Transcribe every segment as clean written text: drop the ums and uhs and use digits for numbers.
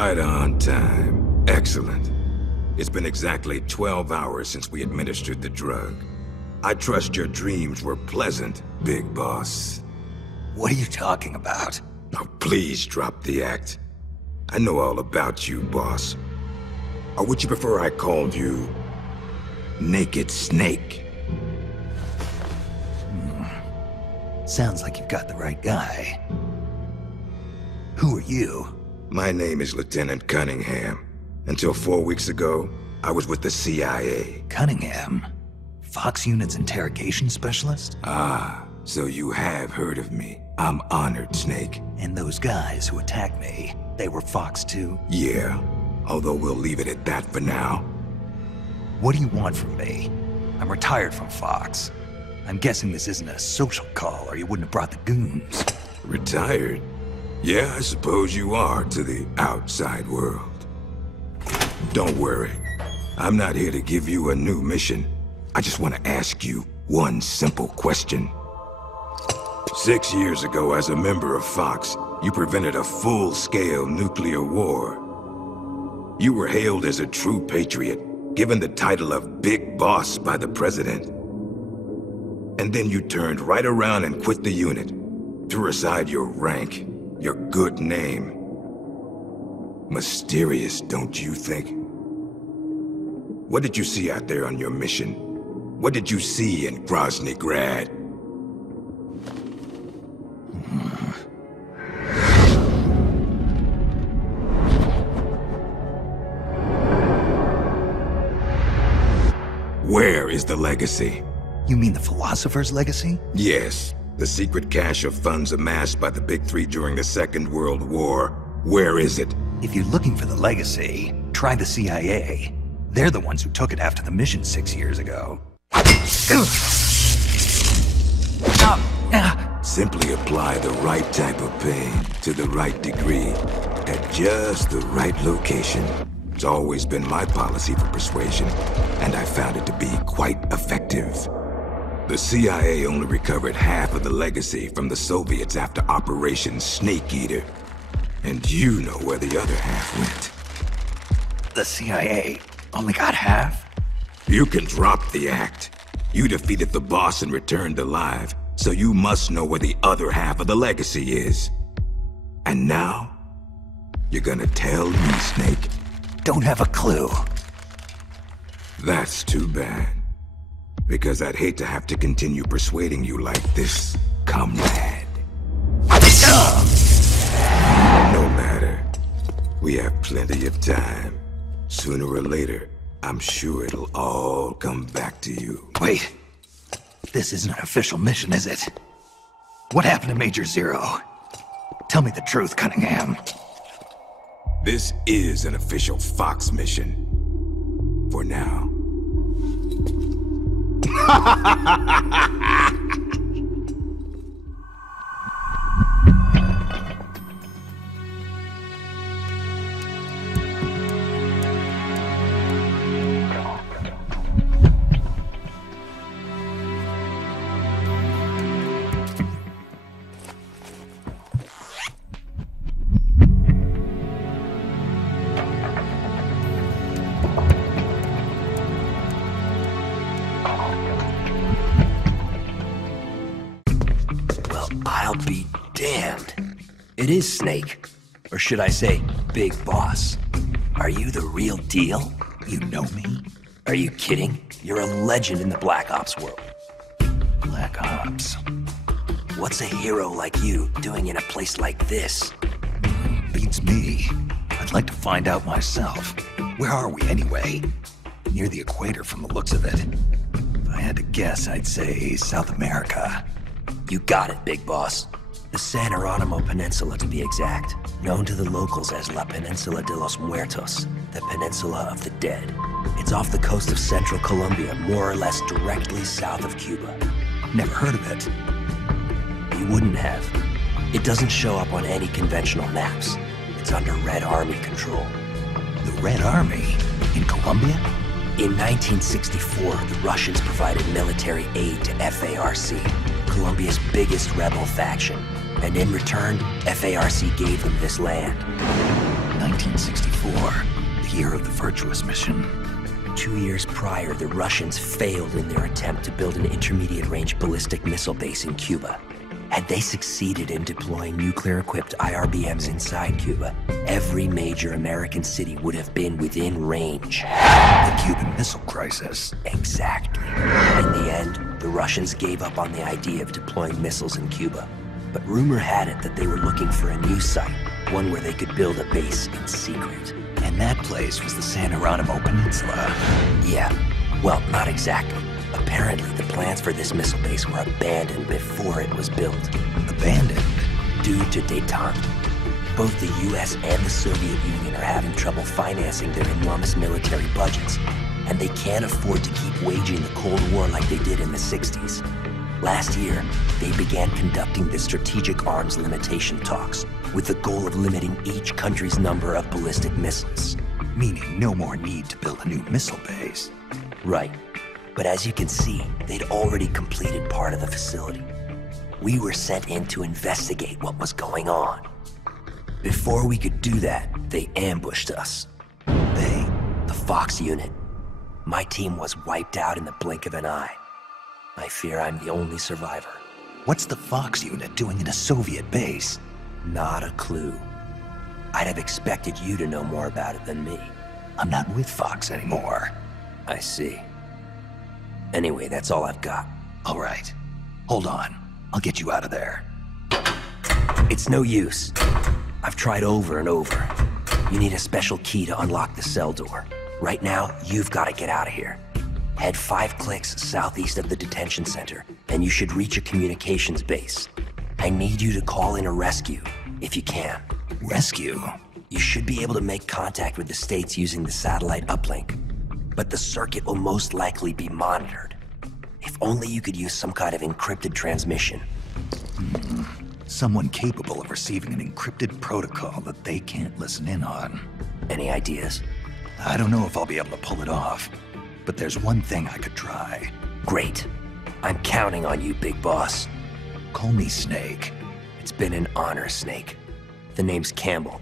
Right on time. Excellent. It's been exactly 12 hours since we administered the drug. I trust your dreams were pleasant, Big Boss. What are you talking about? Oh, please drop the act. I know all about you, boss. Or would you prefer I called you Naked Snake? Sounds like you've got the right guy. Who are you? My name is Lieutenant Cunningham. Until 4 weeks ago, I was with the CIA. Cunningham? Fox Unit's interrogation specialist? Ah, so you have heard of me. I'm honored, Snake. And those guys who attacked me, they were Fox too? Yeah, although we'll leave it at that for now. What do you want from me? I'm retired from Fox. I'm guessing this isn't a social call, or you wouldn't have brought the goons. Retired? Yeah, I suppose you are to the outside world. Don't worry. I'm not here to give you a new mission. I just want to ask you one simple question. 6 years ago, as a member of Fox, you prevented a full-scale nuclear war. You were hailed as a true patriot, given the title of Big Boss by the President. And then you turned right around and quit the unit, threw aside your rank, your good name. Mysterious, don't you think? What did you see out there on your mission? What did you see in Grozny Grad? Where is the legacy? You mean the Philosopher's legacy? Yes, the secret cache of funds amassed by the Big Three during the Second World War. Where is it? If you're looking for the legacy, try the CIA. They're the ones who took it after the mission 6 years ago. Simply apply the right type of pain to the right degree at just the right location. It's always been my policy for persuasion, and I found it to be quite effective. The CIA only recovered half of the legacy from the Soviets after Operation Snake Eater. And you know where the other half went. The CIA only got half? You can drop the act. You defeated the boss and returned alive, so you must know where the other half of the legacy is. And now, you're gonna tell me, Snake? Don't have a clue. That's too bad. Because I'd hate to have to continue persuading you like this, comrade. No matter. We have plenty of time. Sooner or later, I'm sure it'll all come back to you. Wait. This isn't an official mission, is it? What happened to Major Zero? Tell me the truth, Cunningham. This is an official Fox mission. For now. I'll be damned. It is Snake. Or should I say, Big Boss. Are you the real deal? You know me? Are you kidding? You're a legend in the Black Ops world. Black Ops? What's a hero like you doing in a place like this? Beats me. I'd like to find out myself. Where are we anyway? Near the equator from the looks of it. If I had to guess, I'd say South America. You got it, Big Boss. The San Jeronimo Peninsula, to be exact. Known to the locals as La Peninsula de los Muertos, the Peninsula of the Dead. It's off the coast of central Colombia, more or less directly south of Cuba. Never heard of it. You wouldn't have. It doesn't show up on any conventional maps. It's under Red Army control. The Red Army? In Colombia? In 1964, the Russians provided military aid to FARC, Colombia's biggest rebel faction. And in return, FARC gave them this land. 1964, the year of the Virtuous mission. 2 years prior, the Russians failed in their attempt to build an intermediate-range ballistic missile base in Cuba. Had they succeeded in deploying nuclear-equipped IRBMs inside Cuba, every major American city would have been within range. The Cuban Missile Crisis. Exactly. In the end, the Russians gave up on the idea of deploying missiles in Cuba. But rumor had it that they were looking for a new site, one where they could build a base in secret. And that place was the San Geronimo Peninsula. Yeah, well, not exactly. Apparently, the plans for this missile base were abandoned before it was built. Abandoned? Due to détente. Both the US and the Soviet Union are having trouble financing their enormous military budgets, and they can't afford to keep waging the Cold War like they did in the 60s. Last year, they began conducting the strategic arms limitation talks, with the goal of limiting each country's number of ballistic missiles. Meaning no more need to build a new missile base. Right. But as you can see, they'd already completed part of the facility. We were sent in to investigate what was going on. Before we could do that, they ambushed us. They? The Fox unit. My team was wiped out in the blink of an eye. I fear I'm the only survivor. What's the Fox unit doing in a Soviet base? Not a clue. I'd have expected you to know more about it than me. I'm not with Fox anymore. I see. Anyway, that's all I've got. All right. Hold on. I'll get you out of there. It's no use. I've tried over and over. You need a special key to unlock the cell door. Right now, you've got to get out of here. Head 5 clicks southeast of the detention center, and you should reach a communications base. I need you to call in a rescue, if you can. Rescue? You should be able to make contact with the States using the satellite uplink, but the circuit will most likely be monitored. If only you could use some kind of encrypted transmission. Someone capable of receiving an encrypted protocol that they can't listen in on. Any ideas? I don't know if I'll be able to pull it off, but there's one thing I could try. Great. I'm counting on you, Big Boss. Call me Snake. It's been an honor, Snake. The name's Campbell.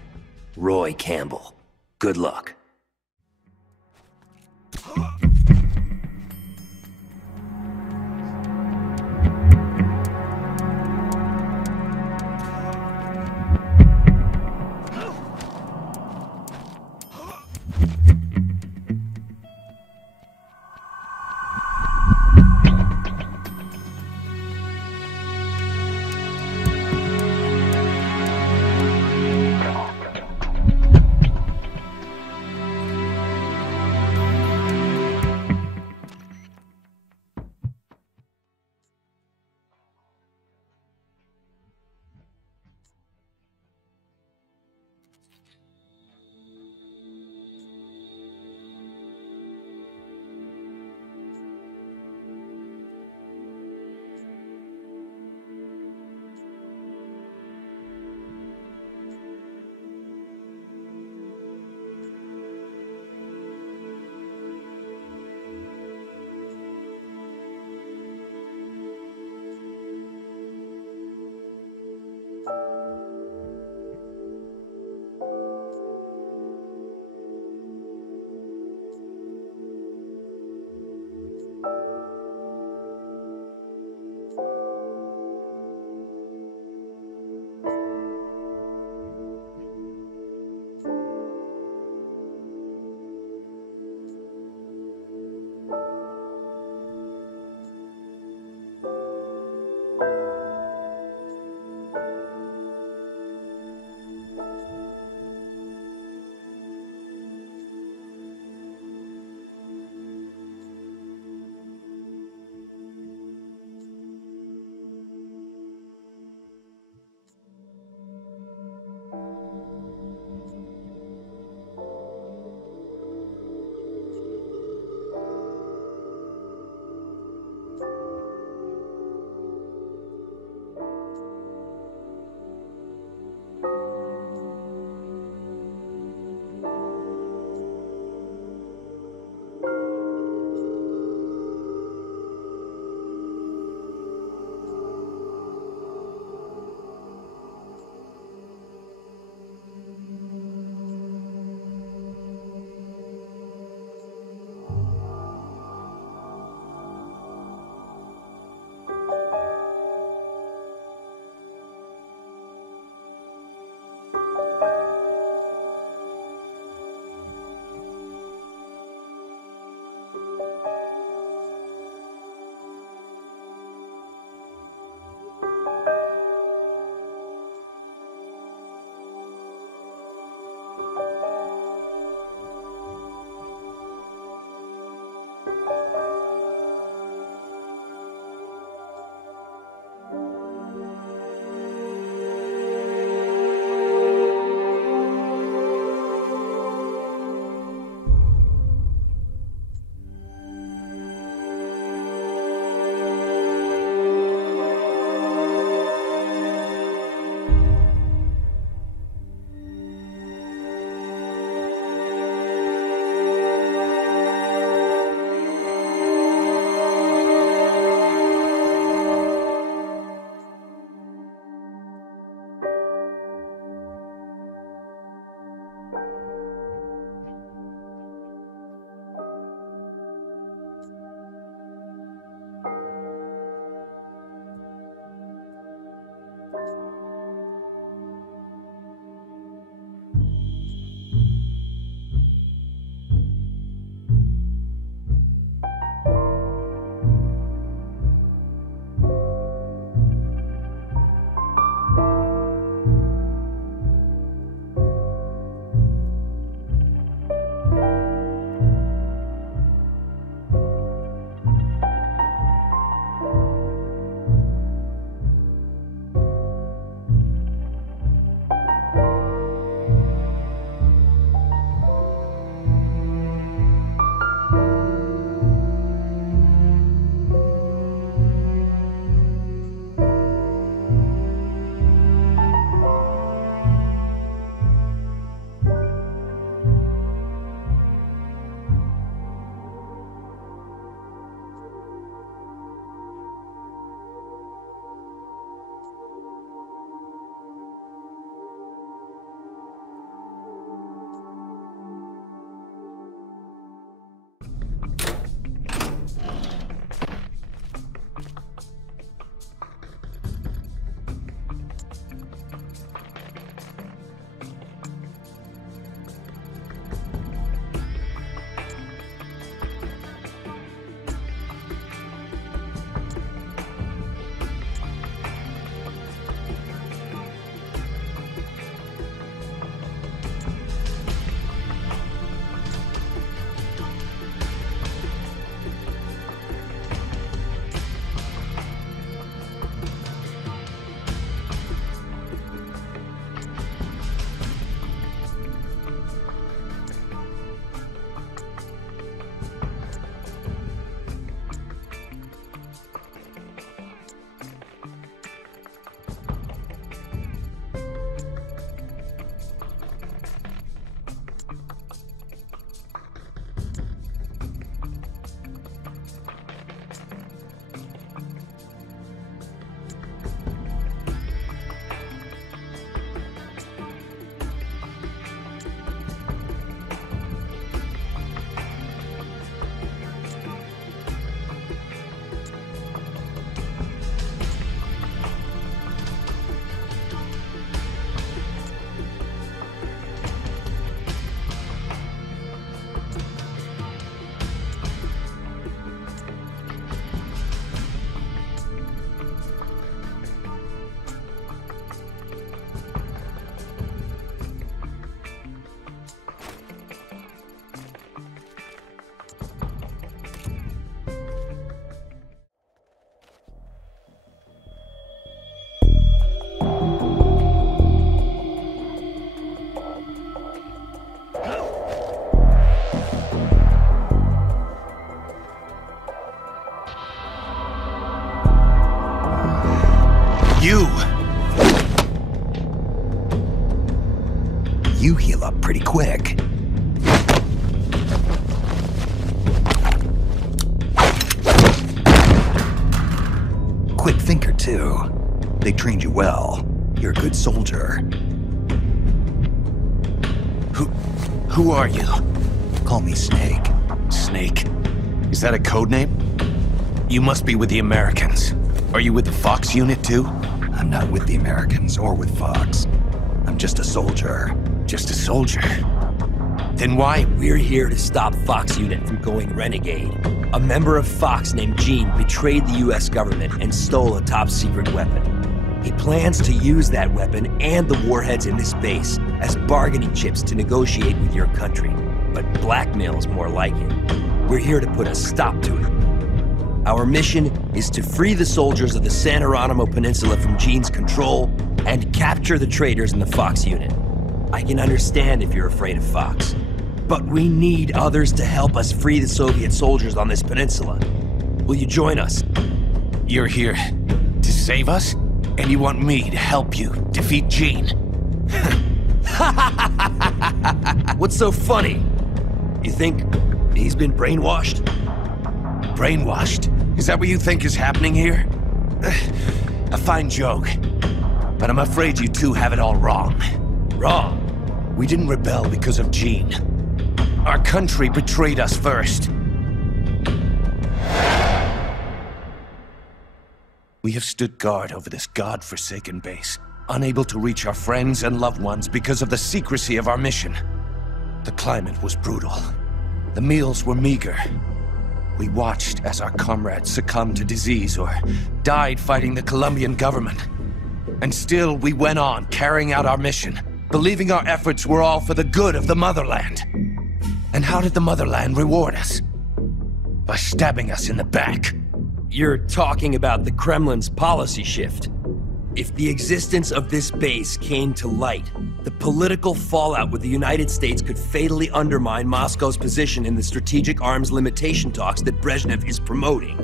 Roy Campbell. Good luck. You! You heal up pretty quick. Quick thinker, too. They trained you well. You're a good soldier. Who are you? Call me Snake. Snake? Is that a code name? You must be with the Americans. Are you with the Fox unit too? I'm not with the Americans or with Fox. I'm just a soldier. Just a soldier? Then why? We're here to stop Fox unit from going renegade. A member of Fox named Gene betrayed the US government and stole a top-secret weapon. He plans to use that weapon and the warheads in this base as bargaining chips to negotiate with your country. But blackmail is more like it. We're here to put a stop to it. Our mission is to free the soldiers of the San Geronimo Peninsula from Gene's control and capture the traitors in the Fox unit. I can understand if you're afraid of Fox, but we need others to help us free the Soviet soldiers on this peninsula. Will you join us? You're here to save us? And you want me to help you defeat Gene? What's so funny? You think he's been brainwashed? Brainwashed? Is that what you think is happening here? A fine joke. But I'm afraid you two have it all wrong. Wrong? We didn't rebel because of Gene. Our country betrayed us first. We have stood guard over this god-forsaken base, unable to reach our friends and loved ones because of the secrecy of our mission. The climate was brutal. The meals were meager. We watched as our comrades succumbed to disease or died fighting the Colombian government. And still, we went on carrying out our mission, believing our efforts were all for the good of the motherland. And how did the motherland reward us? By stabbing us in the back. You're talking about the Kremlin's policy shift. If the existence of this base came to light, the political fallout with the United States could fatally undermine Moscow's position in the strategic arms limitation talks that Brezhnev is promoting.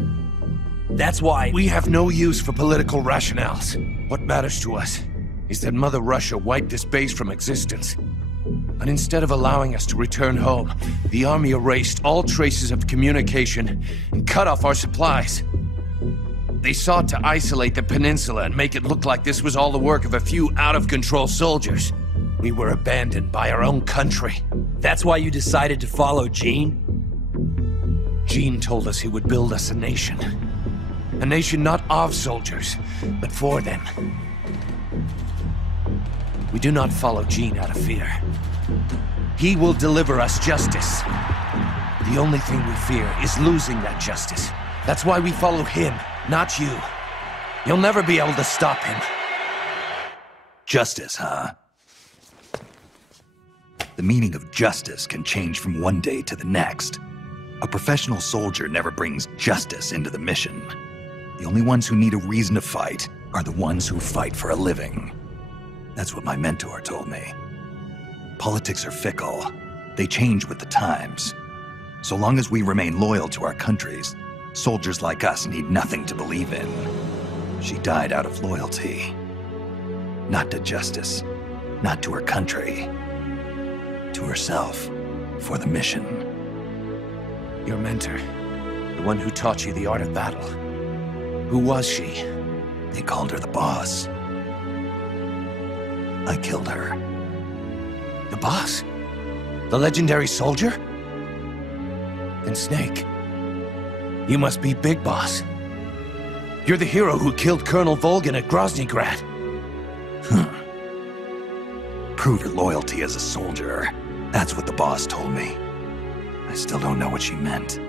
That's why we have no use for political rationales. What matters to us is that Mother Russia wiped this base from existence. And instead of allowing us to return home, the army erased all traces of communication and cut off our supplies. They sought to isolate the peninsula and make it look like this was all the work of a few out-of-control soldiers. We were abandoned by our own country. That's why you decided to follow Gene? Gene told us he would build us a nation. A nation not of soldiers, but for them. We do not follow Gene out of fear. He will deliver us justice. The only thing we fear is losing that justice. That's why we follow him, not you. You'll never be able to stop him. Justice, huh? The meaning of justice can change from one day to the next. A professional soldier never brings justice into the mission. The only ones who need a reason to fight are the ones who fight for a living. That's what my mentor told me. Politics are fickle. They change with the times. So long as we remain loyal to our countries, soldiers like us need nothing to believe in. She died out of loyalty. Not to justice, not to her country. To herself, for the mission. Your mentor, the one who taught you the art of battle. Who was she? They called her the boss. I killed her. The boss? The legendary soldier? And Snake, you must be Big Boss. You're the hero who killed Colonel Volgin at Groznygrad. Prove your loyalty as a soldier. That's what the boss told me. I still don't know what she meant.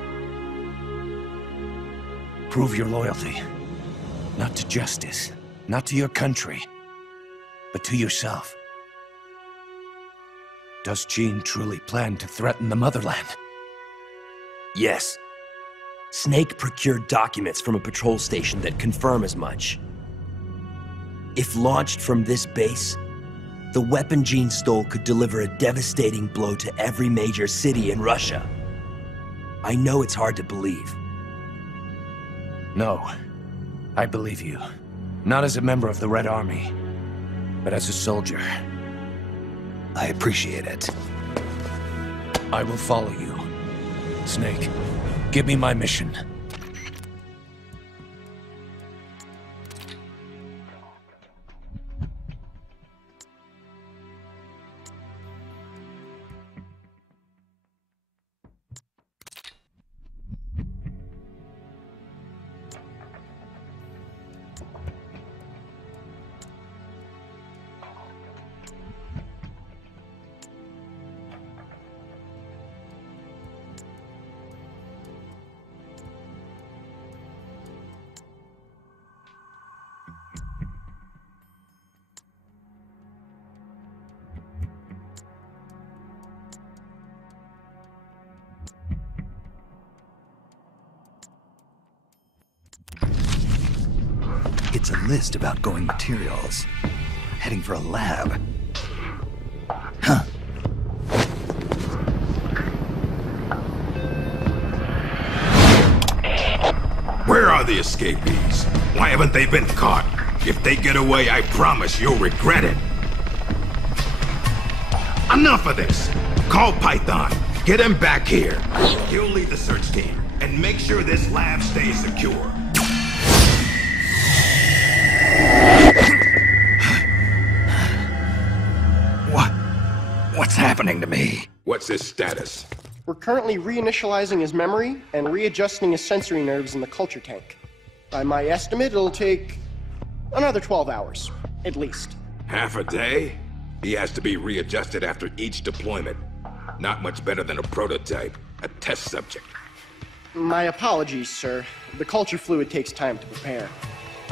Prove your loyalty. Not to justice, not to your country, but to yourself. Does Gene truly plan to threaten the motherland? Yes. Snake procured documents from a patrol station that confirm as much. If launched from this base, the weapon Gene stole could deliver a devastating blow to every major city in Russia. I know it's hard to believe. No, I believe you. Not as a member of the Red Army, but as a soldier. I appreciate it. I will follow you. Snake, give me my mission. It's a list of outgoing materials. Heading for a lab. Huh. Where are the escapees? Why haven't they been caught? If they get away, I promise you'll regret it. Enough of this! Call Python. Get him back here. He'll lead the search team. And make sure this lab stays secure. What's happening to me? What's his status? We're currently reinitializing his memory and readjusting his sensory nerves in the culture tank. By my estimate, it'll take another 12 hours, at least. Half a day? He has to be readjusted after each deployment. Not much better than a prototype, a test subject. My apologies, sir. The culture fluid takes time to prepare.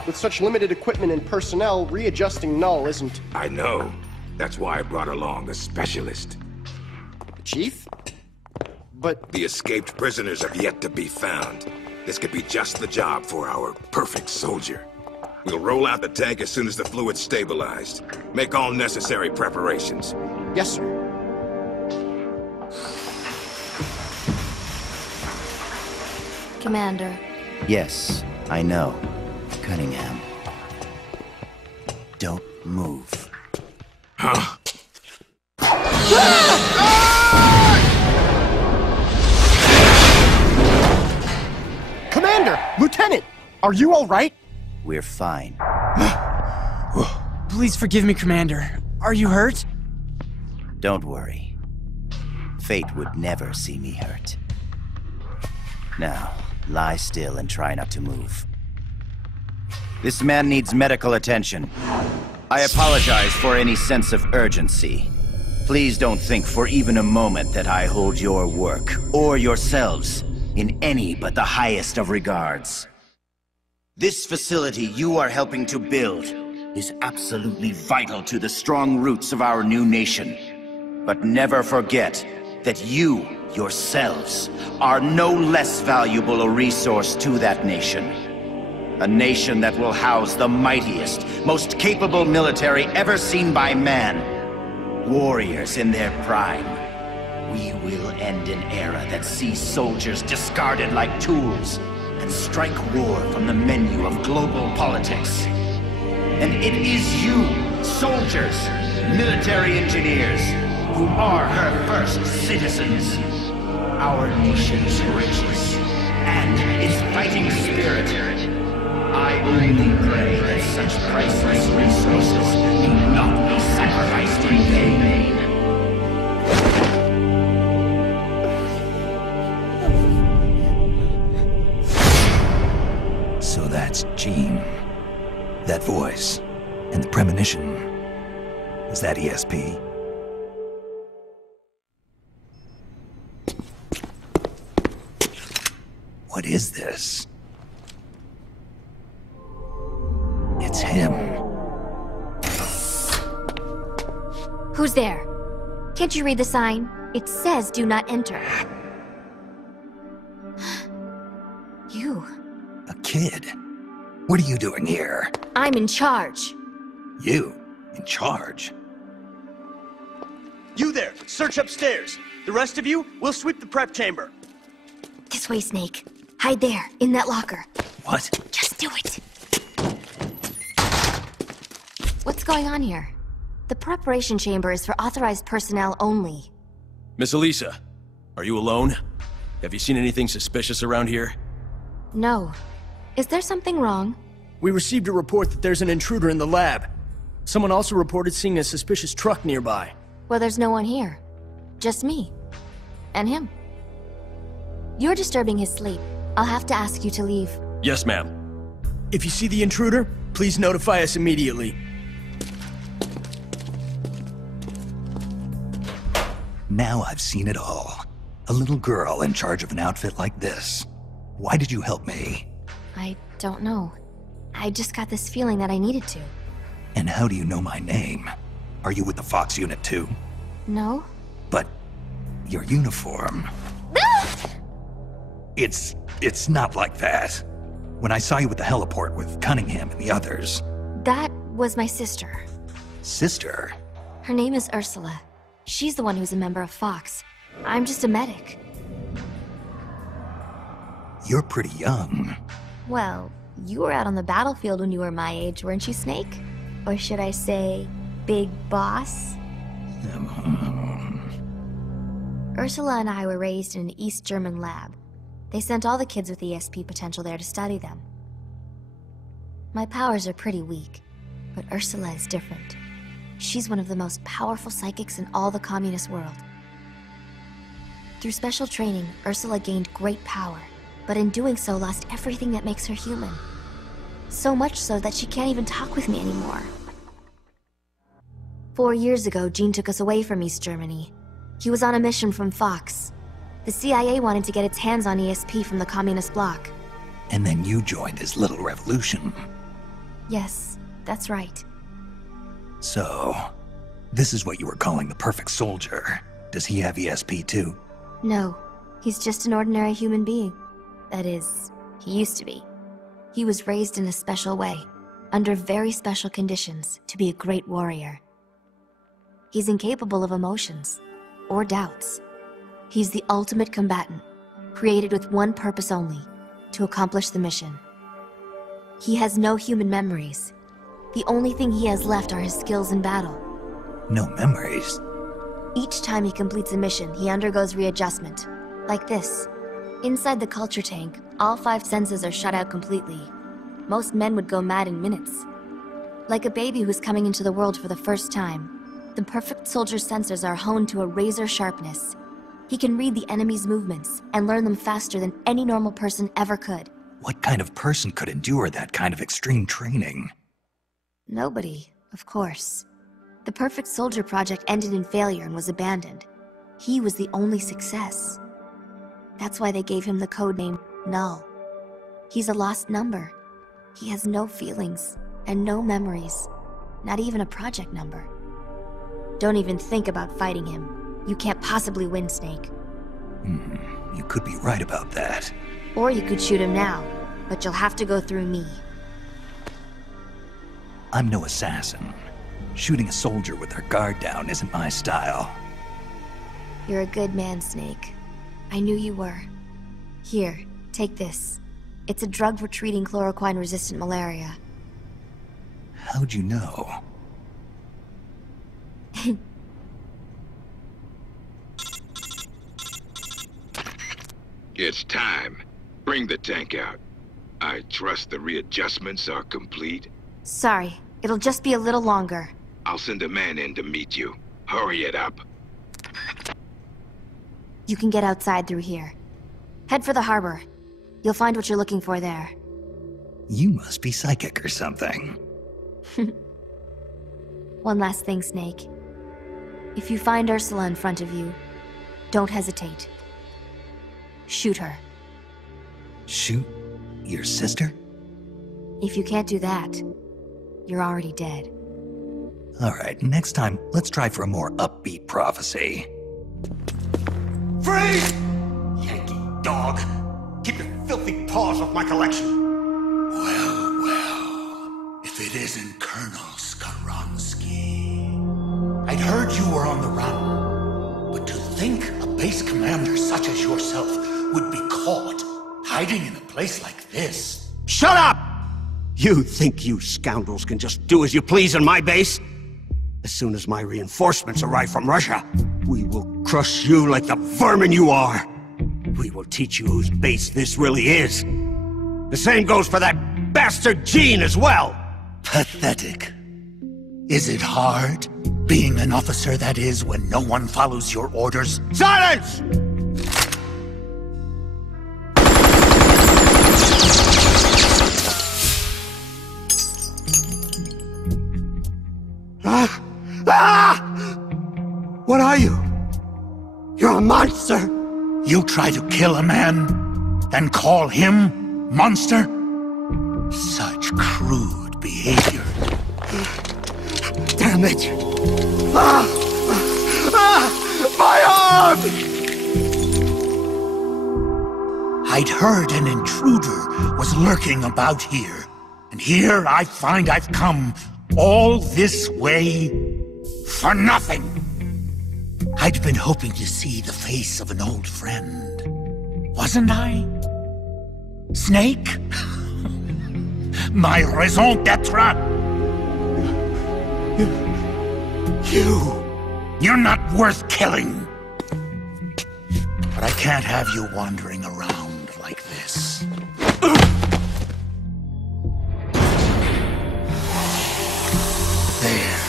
With such limited equipment and personnel, readjusting Null isn't... I know. That's why I brought along a specialist. The Chief? But... The escaped prisoners have yet to be found. This could be just the job for our perfect soldier. We'll roll out the tank as soon as the fluid's stabilized. Make all necessary preparations. Yes, sir. Commander. Yes, I know. Cunningham. Don't move. Huh? Commander! Lieutenant! Are you all right? We're fine. Please forgive me, Commander. Are you hurt? Don't worry. Fate would never see me hurt. Now, lie still and try not to move. This man needs medical attention. I apologize for any sense of urgency. Please don't think for even a moment that I hold your work, or yourselves, in any but the highest of regards. This facility you are helping to build is absolutely vital to the strong roots of our new nation. But never forget that you, yourselves, are no less valuable a resource to that nation. A nation that will house the mightiest, most capable military ever seen by man. Warriors in their prime. We will end an era that sees soldiers discarded like tools and strike war from the menu of global politics. And it is you, soldiers, military engineers, who are her first citizens. Our nation's riches and its fighting spirit. I only pray that such priceless resources need not be sacrificed in vain. So that's Jean. That voice. And the premonition. Is that ESP? What is this? It's him. Who's there? Can't you read the sign? It says do not enter. You. A kid? What are you doing here? I'm in charge. You? In charge? You there! Search upstairs! The rest of you, we'll sweep the prep chamber. This way, Snake. Hide there, in that locker. What? Just do it. What's going on here? The preparation chamber is for authorized personnel only. Miss Elisa, are you alone? Have you seen anything suspicious around here? No. Is there something wrong? We received a report that there's an intruder in the lab. Someone also reported seeing a suspicious truck nearby. Well, there's no one here. Just me. And him. You're disturbing his sleep. I'll have to ask you to leave. Yes, ma'am. If you see the intruder, please notify us immediately. Now I've seen it all. A little girl in charge of an outfit like this. Why did you help me? I don't know. I just got this feeling that I needed to. And how do you know my name? Are you with the Fox unit too? No? But your uniform... It's not like that. When I saw you at the heliport with Cunningham and the others... That was my sister. Sister? Her name is Ursula. She's the one who's a member of Fox. I'm just a medic. You're pretty young. Well, you were out on the battlefield when you were my age, weren't you, Snake? Or should I say, Big Boss? Ursula and I were raised in an East German lab. They sent all the kids with ESP potential there to study them. My powers are pretty weak, but Ursula is different. She's one of the most powerful psychics in all the communist world. Through special training, Ursula gained great power, but in doing so lost everything that makes her human. So much so that she can't even talk with me anymore. 4 years ago, Gene took us away from East Germany. He was on a mission from Fox. The CIA wanted to get its hands on ESP from the communist bloc. And then you joined his little revolution. Yes, that's right. So, this is what you were calling the perfect soldier. Does he have ESP too? No, he's just an ordinary human being. That is, he used to be. He was raised in a special way, under very special conditions, to be a great warrior. He's incapable of emotions, or doubts. He's the ultimate combatant, created with one purpose only, to accomplish the mission. He has no human memories. The only thing he has left are his skills in battle. No memories? Each time he completes a mission, he undergoes readjustment. Like this. Inside the culture tank, all 5 senses are shut out completely. Most men would go mad in minutes. Like a baby who's coming into the world for the first time, the perfect soldier's sensors are honed to a razor sharpness. He can read the enemy's movements and learn them faster than any normal person ever could. What kind of person could endure that kind of extreme training? Nobody, of course. The Perfect Soldier project ended in failure and was abandoned. He was the only success. That's why they gave him the codename Null. He's a lost number. He has no feelings and no memories, not even a project number. Don't even think about fighting him. You can't possibly win, Snake. You could be right about that. Or you could shoot him now, but you'll have to go through me. I'm no assassin. Shooting a soldier with their guard down isn't my style. You're a good man, Snake. I knew you were. Here, take this. It's a drug for treating chloroquine-resistant malaria. How'd you know? It's time. Bring the tank out. I trust the readjustments are complete. Sorry, it'll just be a little longer. I'll send a man in to meet you. Hurry it up. You can get outside through here. Head for the harbor. You'll find what you're looking for there. You must be psychic or something. One last thing, Snake. If you find Ursula in front of you, don't hesitate. Shoot her. Shoot your sister? If you can't do that, you're already dead. Alright, next time, let's try for a more upbeat prophecy. Freeze! Yankee dog! Keep your filthy paws off my collection! Well, if it isn't Colonel Skaronsky. I'd heard you were on the run, but to think a base commander such as yourself would be caught hiding in a place like this. Shut up! You think you scoundrels can just do as you please on my base? As soon as my reinforcements arrive from Russia, we will crush you like the vermin you are. We will teach you whose base this really is. The same goes for that bastard Gene as well. Pathetic. Is it hard, being an officer that is when no one follows your orders? Silence! What are you? You're a monster! You try to kill a man, then call him monster? Such crude behavior. Damn it! My arm! I'd heard an intruder was lurking about here, and here I find I've come all this way for nothing. I'd been hoping to see the face of an old friend, wasn't I? Snake? My raison d'etre? You're not worth killing. But I can't have you wandering around like this. There.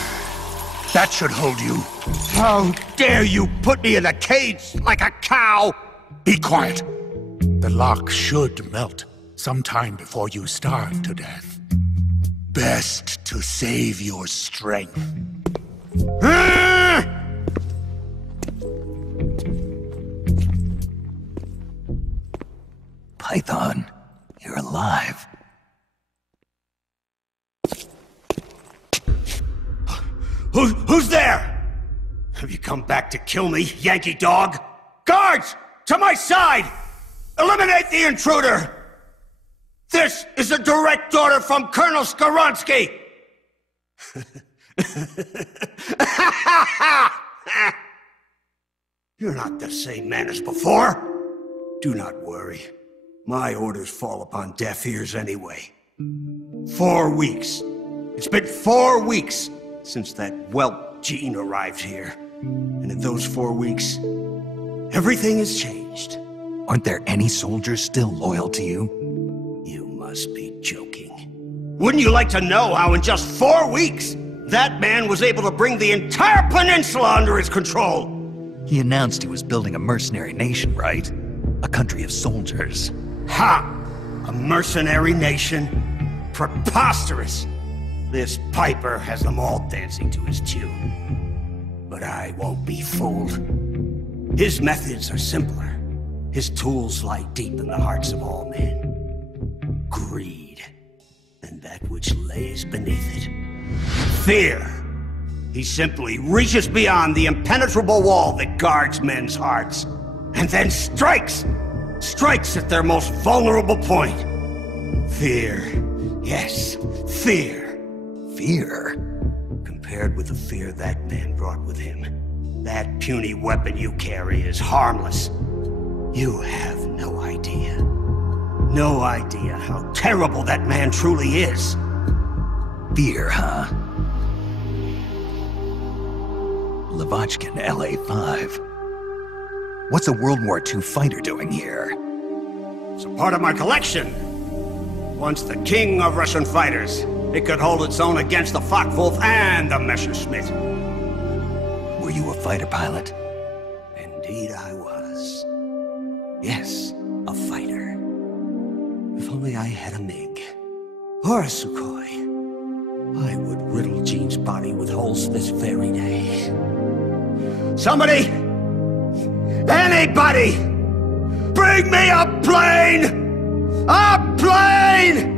That should hold you. How dare you put me in a cage like a cow! Be quiet. The lock should melt sometime before you starve to death. Best to save your strength. Python, you're alive. Who's there? Have you come back to kill me, Yankee dog? Guards! To my side! Eliminate the intruder! This is a direct order from Colonel Skoronsky! You're not the same man as before. Do not worry. My orders fall upon deaf ears anyway. 4 weeks. It's been 4 weeks since that whelp Gene arrived here. And in those 4 weeks, everything has changed. Aren't there any soldiers still loyal to you? You must be joking. Wouldn't you like to know how in just 4 weeks, that man was able to bring the entire peninsula under his control? He announced he was building a mercenary nation, right? A country of soldiers. Ha! A mercenary nation? Preposterous! This piper has them all dancing to his tune. But I won't be fooled. His methods are simpler. His tools lie deep in the hearts of all men. Greed, and that which lays beneath it. Fear. He simply reaches beyond the impenetrable wall that guards men's hearts, and then strikes! Strikes at their most vulnerable point. Fear. Yes, fear. Fear? Compared with the fear that man brought with him, that puny weapon you carry is harmless. You have no idea. No idea how terrible that man truly is. Fear, huh? Lavochkin, LA-5. What's a World War II fighter doing here? It's a part of my collection. Once the king of Russian fighters, it could hold its own against the Focke-Wulf and the Messerschmitt. Were you a fighter pilot? Indeed I was. Yes, a fighter. If only I had a MiG. Or a Sukhoi. I would riddle Gene's body with holes this very day. Somebody! Anybody! Bring me a plane! A plane!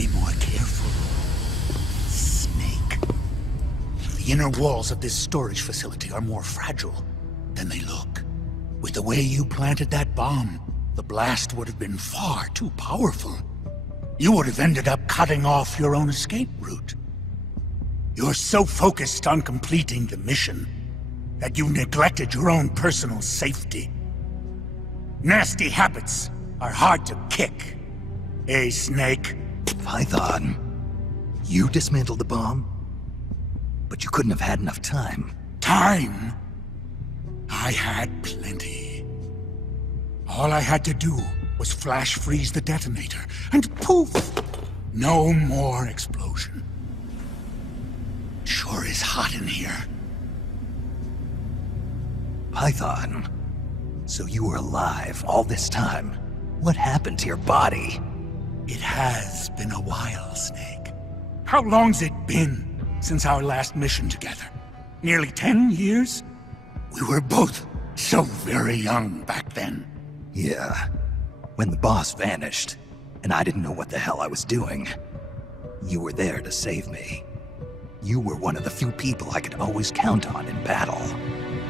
be more careful, Snake. The inner walls of this storage facility are more fragile than they look. With the way you planted that bomb, the blast would have been far too powerful. You would have ended up cutting off your own escape route. You're so focused on completing the mission that you neglected your own personal safety. Nasty habits are hard to kick. Eh, Snake? Python, you dismantled the bomb, but you couldn't have had enough time. Time? I had plenty. All I had to do was flash freeze the detonator, and poof! No more explosion. Sure is hot in here. Python, so you were alive all this time. What happened to your body? It has been a while, Snake. How long's it been since our last mission together? Nearly 10 years? We were both so very young back then. Yeah. When the boss vanished, and I didn't know what the hell I was doing, you were there to save me. You were one of the few people I could always count on in battle.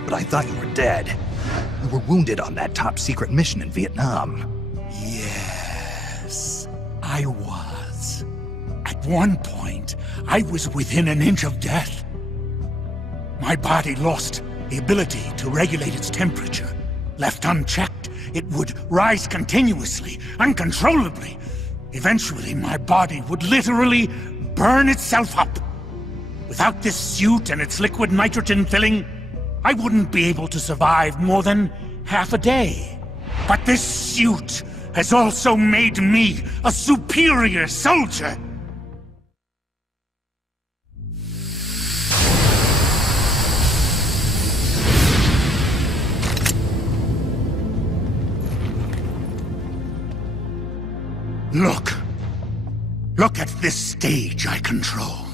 But I thought you were dead. You were wounded on that top-secret mission in Vietnam. Yes, I was. At one point, I was within an inch of death. My body lost the ability to regulate its temperature. Left unchecked, it would rise continuously, uncontrollably. Eventually, my body would literally burn itself up. Without this suit and its liquid nitrogen filling, I wouldn't be able to survive more than half a day. But this suit has also made me a superior soldier. Look. Look at this stage I control.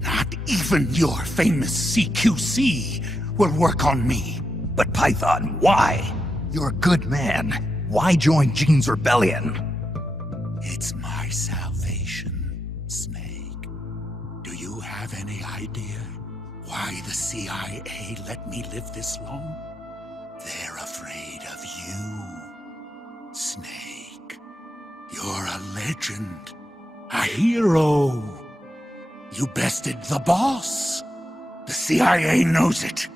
Not even your famous CQC will work on me. But Python, why? You're a good man. Why join Gene's rebellion? It's my salvation, Snake. Do you have any idea why the CIA let me live this long? They're afraid of you, Snake. You're a legend. A hero. You bested the boss. The CIA knows it.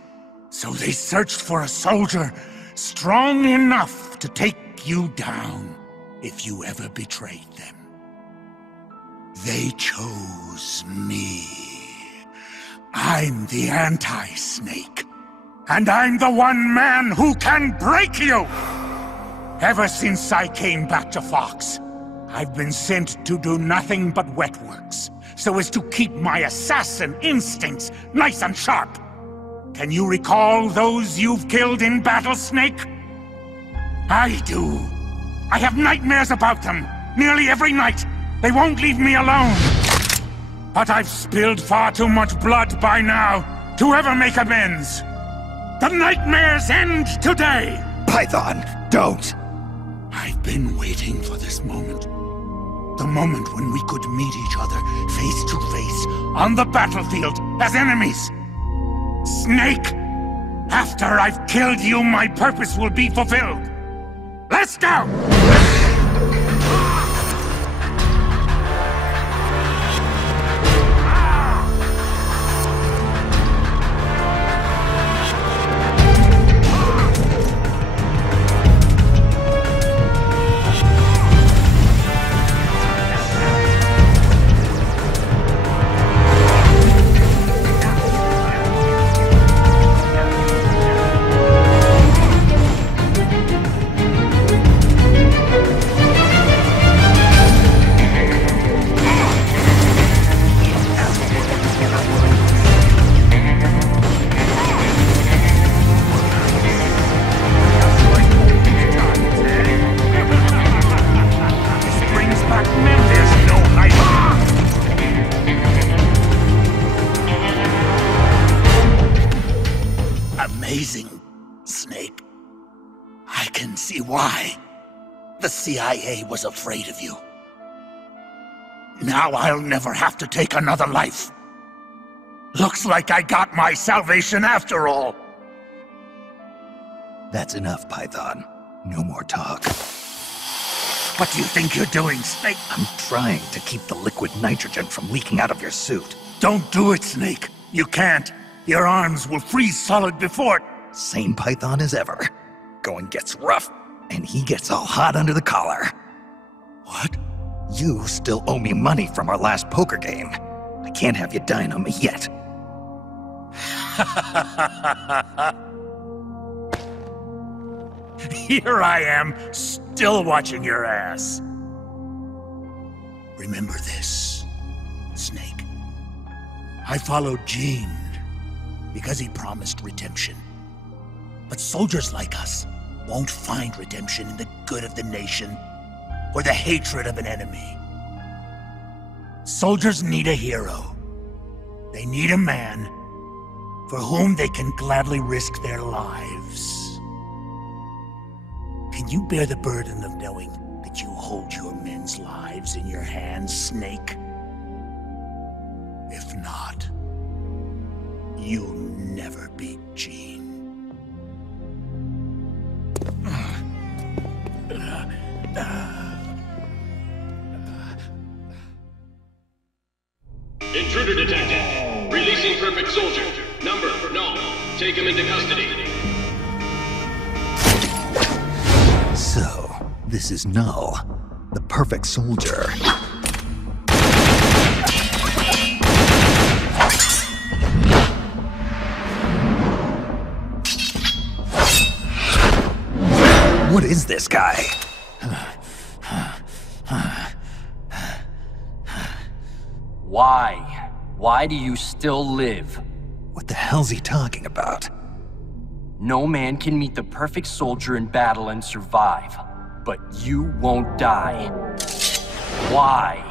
So they searched for a soldier strong enough to take you down if you ever betrayed them. They chose me. I'm the anti-Snake. And I'm the one man who can break you! Ever since I came back to Fox, I've been sent to do nothing but wet works, so as to keep my assassin instincts nice and sharp. Can you recall those you've killed in battle, Snake? I do. I have nightmares about them, nearly every night. They won't leave me alone. But I've spilled far too much blood by now to ever make amends. The nightmares end today! Python, don't! I've been waiting for this moment. The moment when we could meet each other face to face on the battlefield as enemies. Snake! After I've killed you, my purpose will be fulfilled. Let's go! Amazing, Snake. I can see why the CIA was afraid of you. Now I'll never have to take another life. Looks like I got my salvation after all. That's enough, Python. No more talk. What do you think you're doing, Snake? I'm trying to keep the liquid nitrogen from leaking out of your suit. Don't do it, Snake. You can't. Your arms will freeze solid before... Same Python as ever. Going gets rough, and he gets all hot under the collar. What? You still owe me money from our last poker game. I can't have you dying on me yet. Here I am, still watching your ass. Remember this, Snake. I followed Gene because he promised redemption. But soldiers like us won't find redemption in the good of the nation or the hatred of an enemy. Soldiers need a hero. They need a man for whom they can gladly risk their lives. Can you bear the burden of knowing that you hold your men's lives in your hands, Snake? If not, you'll never beat Gene. Intruder detected. Releasing perfect soldier. Number, no. Take him into custody. So, this is Null, the perfect soldier. What is this guy? Why? Why do you still live? What the hell's he talking about? No man can meet the perfect soldier in battle and survive, but you won't die. Why?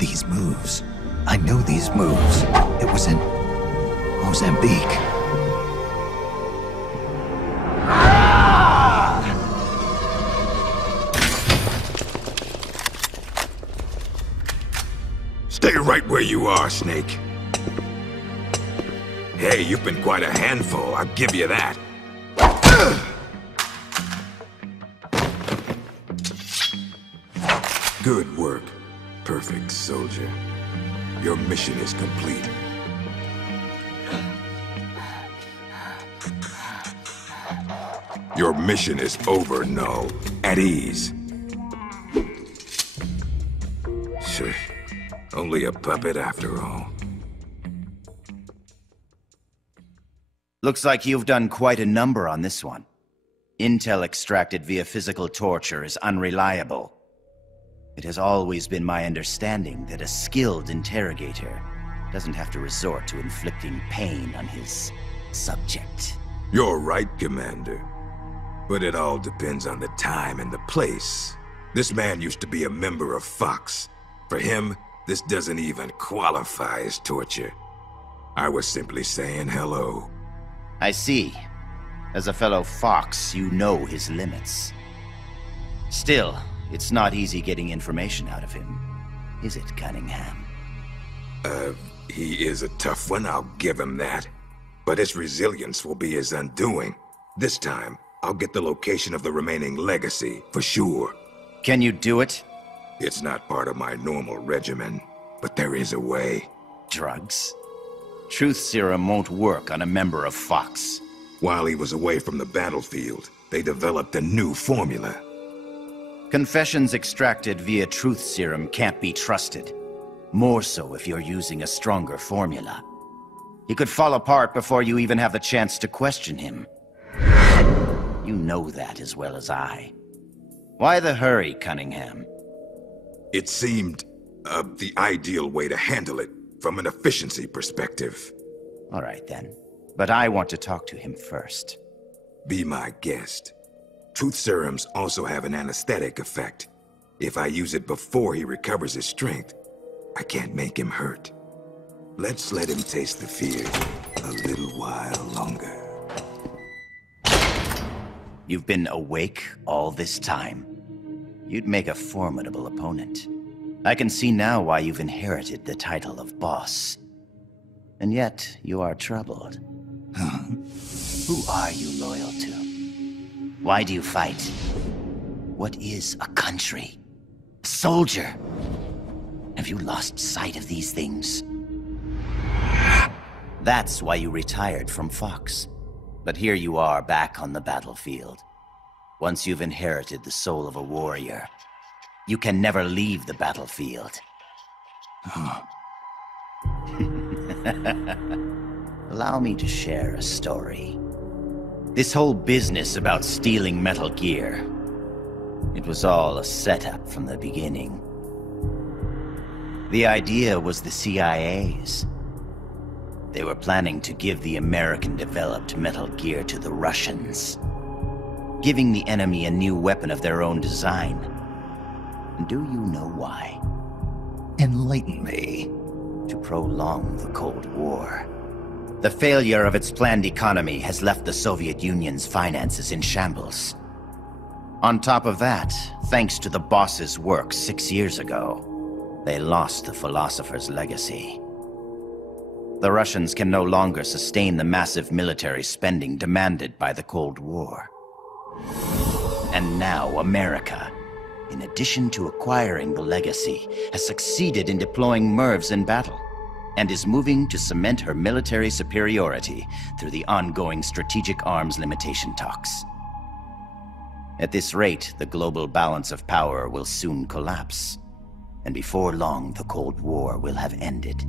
These moves. I know these moves. It was in Mozambique. Stay right where you are, Snake. Hey, you've been quite a handful, I'll give you that. Good work, perfect soldier. Your mission is complete. Your mission is over, Null. At ease. Sure. Only a puppet after all. Looks like you've done quite a number on this one. Intel extracted via physical torture is unreliable. It has always been my understanding that a skilled interrogator doesn't have to resort to inflicting pain on his subject. You're right, Commander. But it all depends on the time and the place. This man used to be a member of Fox. For him, this doesn't even qualify as torture. I was simply saying hello. I see. As a fellow Fox, you know his limits. Still, it's not easy getting information out of him, is it, Cunningham? He is a tough one, I'll give him that. But his resilience will be his undoing. This time, I'll get the location of the remaining legacy, for sure. Can you do it? It's not part of my normal regimen, but there is a way. Drugs? Truth serum won't work on a member of Fox. While he was away from the battlefield, they developed a new formula. Confessions extracted via truth serum can't be trusted. More so if you're using a stronger formula. He could fall apart before you even have the chance to question him. You know that as well as I. Why the hurry, Cunningham? It seemed the ideal way to handle it from an efficiency perspective. All right then. But I want to talk to him first. Be my guest. Truth serums also have an anesthetic effect. If I use it before he recovers his strength, I can't make him hurt. Let's let him taste the fear a little while longer. You've been awake all this time. You'd make a formidable opponent. I can see now why you've inherited the title of boss. And yet, you are troubled. Who are you loyal to? Why do you fight? What is a country? A soldier? Have you lost sight of these things? That's why you retired from Fox. But here you are back on the battlefield. Once you've inherited the soul of a warrior, you can never leave the battlefield. Allow me to share a story. This whole business about stealing Metal Gear, it was all a setup from the beginning. The idea was the CIA's. They were planning to give the American-developed Metal Gear to the Russians, giving the enemy a new weapon of their own design. And do you know why? Enlighten me. To prolong the Cold War. The failure of its planned economy has left the Soviet Union's finances in shambles. On top of that, thanks to the boss's work 6 years ago, they lost the philosopher's legacy. The Russians can no longer sustain the massive military spending demanded by the Cold War. And now America, in addition to acquiring the legacy, has succeeded in deploying MIRVs in battle, and is moving to cement her military superiority through the ongoing strategic arms limitation talks. At this rate, the global balance of power will soon collapse, and before long the Cold War will have ended.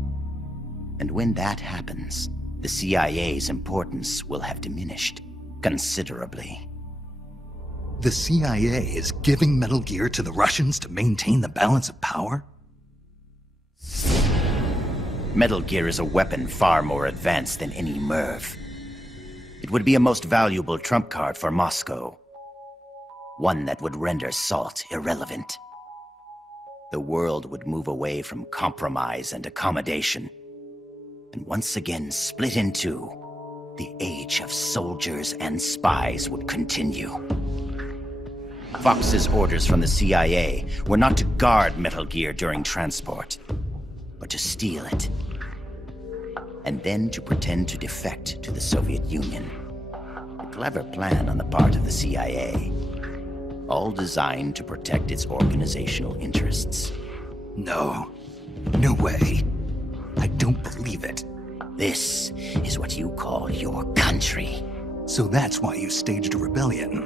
And when that happens, the CIA's importance will have diminished considerably. The CIA is giving Metal Gear to the Russians to maintain the balance of power? Metal Gear is a weapon far more advanced than any MIRV. It would be a most valuable trump card for Moscow. One that would render SALT irrelevant. The world would move away from compromise and accommodation, and once again split in two. The age of soldiers and spies would continue. Fox's orders from the CIA were not to guard Metal Gear during transport, but to steal it, and then to pretend to defect to the Soviet Union. A clever plan on the part of the CIA, all designed to protect its organizational interests. No. No way. I don't believe it. This is what you call your country. So that's why you staged a rebellion.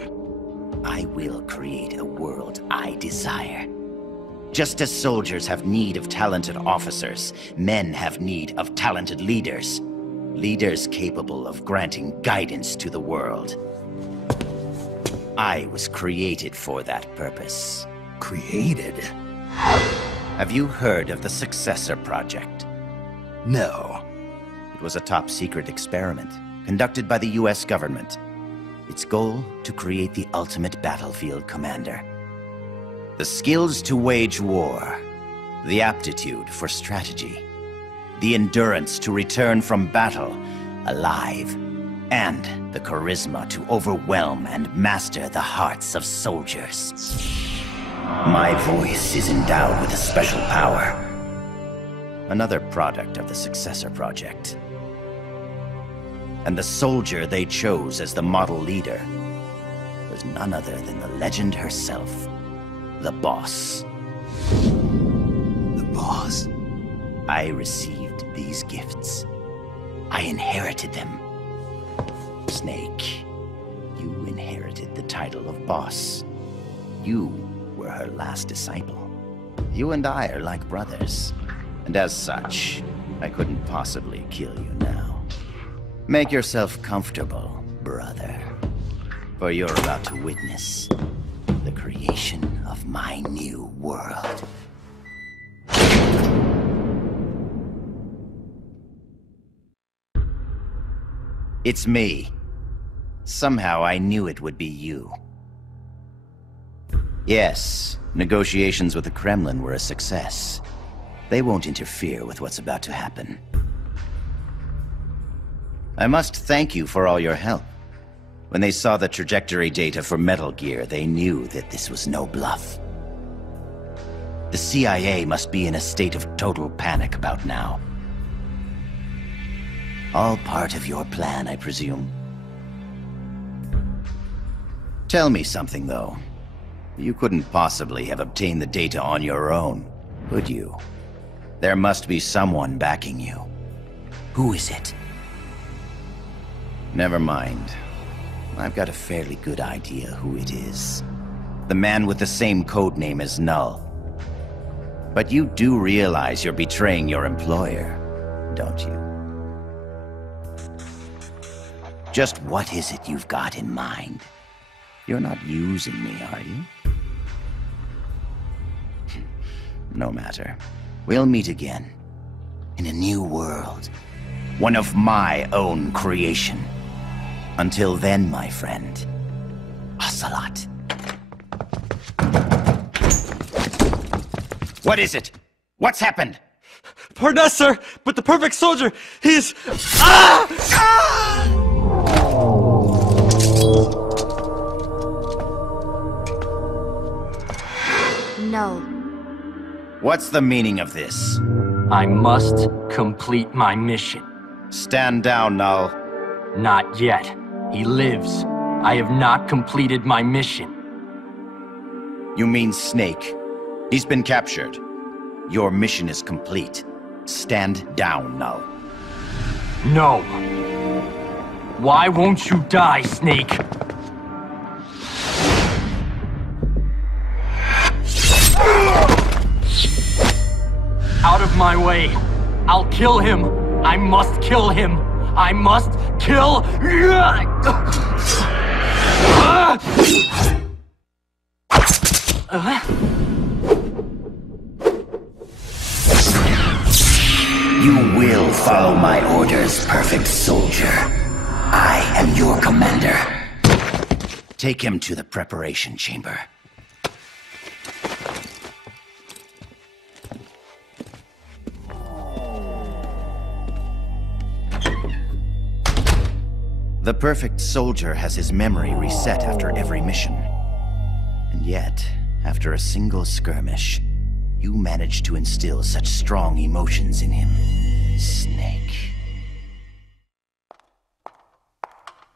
I will create a world I desire. Just as soldiers have need of talented officers, men have need of talented leaders. Leaders capable of granting guidance to the world. I was created for that purpose. Created? Have you heard of the Successor Project? No. It was a top-secret experiment conducted by the US government. Its goal, to create the ultimate battlefield commander. The skills to wage war, the aptitude for strategy, the endurance to return from battle alive, and the charisma to overwhelm and master the hearts of soldiers. My voice is endowed with a special power. Another product of the Successor Project. And the soldier they chose as the model leader was none other than the legend herself, the Boss. The Boss? I received these gifts. I inherited them. Snake, you inherited the title of Boss. You were her last disciple. You and I are like brothers. And as such, I couldn't possibly kill you now. Make yourself comfortable, brother. For you're about to witness the creation of my new world. It's me. Somehow I knew it would be you. Yes, negotiations with the Kremlin were a success. They won't interfere with what's about to happen. I must thank you for all your help. When they saw the trajectory data for Metal Gear, they knew that this was no bluff. The CIA must be in a state of total panic about now. All part of your plan, I presume. Tell me something, though. You couldn't possibly have obtained the data on your own, could you? There must be someone backing you. Who is it? Never mind. I've got a fairly good idea who it is. The man with the same code name as Null. But you do realize you're betraying your employer, don't you? Just what is it you've got in mind? You're not using me, are you? No matter. We'll meet again. In a new world. One of my own creation. Until then, my friend. Ocelot. What is it? What's happened? Pardon us, sir, but the perfect soldier, he's... Ah! Ah! No. What's the meaning of this? I must complete my mission. Stand down, Null. Not yet. He lives. I have not completed my mission. You mean Snake? He's been captured. Your mission is complete. Stand down, Null. No. Why won't you die, Snake? Out of my way. I'll kill him. I must kill him. I must kill... You will follow my orders, perfect soldier. I am your commander. Take him to the preparation chamber. The perfect soldier has his memory reset after every mission. And yet, after a single skirmish, you managed to instill such strong emotions in him. Snake.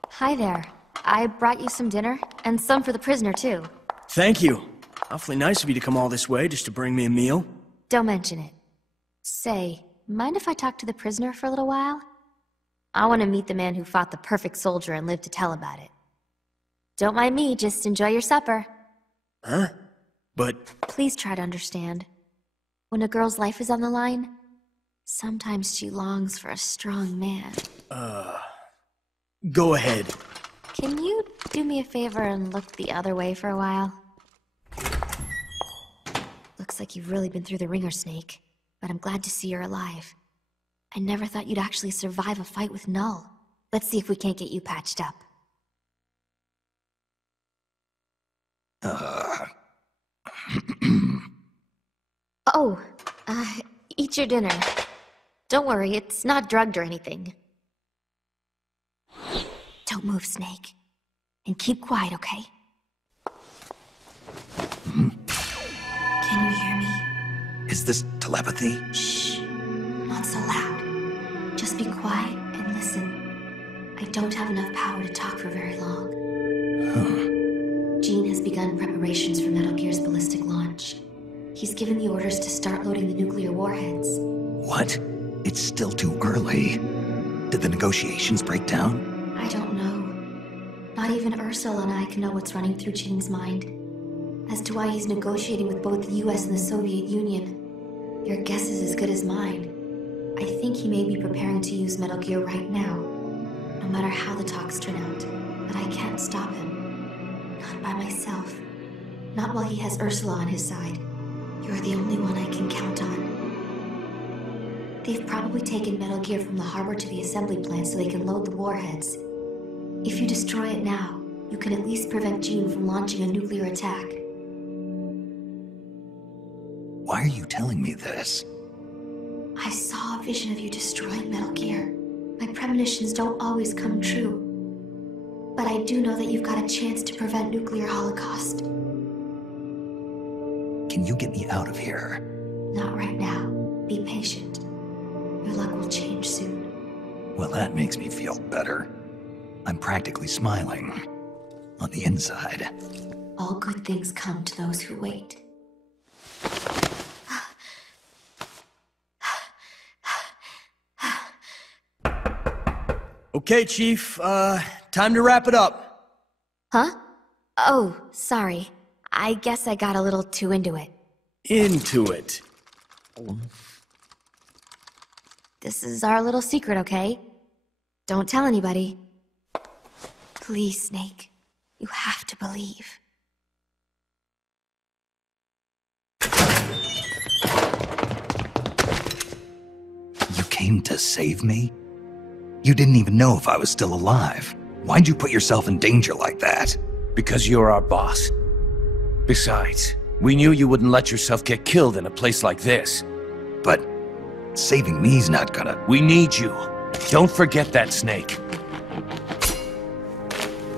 Hi there. I brought you some dinner, and some for the prisoner, too. Thank you. Awfully nice of you to come all this way just to bring me a meal. Don't mention it. Say, mind if I talk to the prisoner for a little while? I want to meet the man who fought the perfect soldier and lived to tell about it. Don't mind me, just enjoy your supper. Huh? But... Please try to understand. When a girl's life is on the line, sometimes she longs for a strong man. Go ahead. Can you do me a favor and look the other way for a while? Looks like you've really been through the ringer, Snake, but I'm glad to see you're alive. I never thought you'd actually survive a fight with Null. Let's see if we can't get you patched up. Eat your dinner. Don't worry, it's not drugged or anything. Don't move, Snake. And keep quiet, okay? Can you hear me? Is this telepathy? Shh. Not so loud. Just be quiet and listen. I don't have enough power to talk for very long. Gene has begun preparations for Metal Gear's ballistic launch. He's given the orders to start loading the nuclear warheads. What? It's still too early. Did the negotiations break down? I don't know. Not even Ursula and I can know what's running through Jin's mind. As to why he's negotiating with both the US and the Soviet Union, your guess is as good as mine. I think he may be preparing to use Metal Gear right now, no matter how the talks turn out. But I can't stop him. Not by myself. Not while he has Ursula on his side. You're the only one I can count on. They've probably taken Metal Gear from the harbor to the assembly plant so they can load the warheads. If you destroy it now, you can at least prevent Gene from launching a nuclear attack. Why are you telling me this? I saw a vision of you destroying Metal Gear. My premonitions don't always come true. But I do know that you've got a chance to prevent nuclear holocaust. Can can you get me out of here? Not right now. Be patient. Your luck will change soon. Well, that makes me feel better. I'm practically smiling. On the inside. All good things come to those who wait. Okay, Chief, time to wrap it up. Huh? Oh, sorry. I guess I got a little too into it. Into it. This is our little secret, okay? Don't tell anybody. Please, Snake. You have to believe. You came to save me? You didn't even know if I was still alive. Why'd you put yourself in danger like that? Because you're our boss. Besides, we knew you wouldn't let yourself get killed in a place like this. But saving me's not gonna... We need you. Don't forget that, Snake.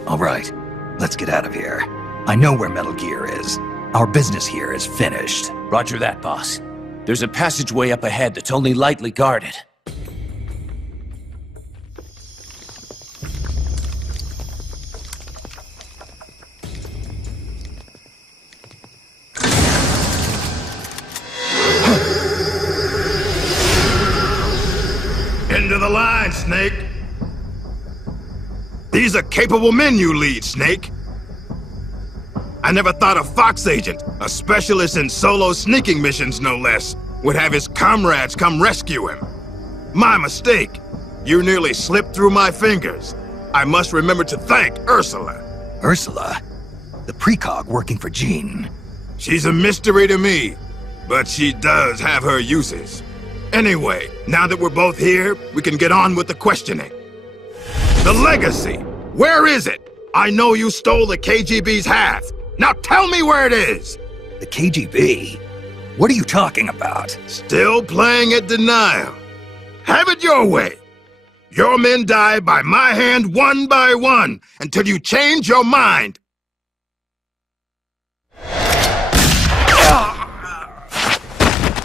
All right, let's get out of here. I know where Metal Gear is. Our business here is finished. Roger that, boss. There's a passageway up ahead that's only lightly guarded. Into the line, Snake. These are capable men you lead, Snake. I never thought a Fox agent, a specialist in solo sneaking missions no less, would have his comrades come rescue him. My mistake. You nearly slipped through my fingers. I must remember to thank Ursula. Ursula? The precog working for Jean. She's a mystery to me, but she does have her uses. Anyway, now that we're both here, we can get on with the questioning. The legacy! Where is it? I know you stole the KGB's half. Now tell me where it is! The KGB? What are you talking about? Still playing at denial. Have it your way. Your men die by my hand one by one, until you change your mind.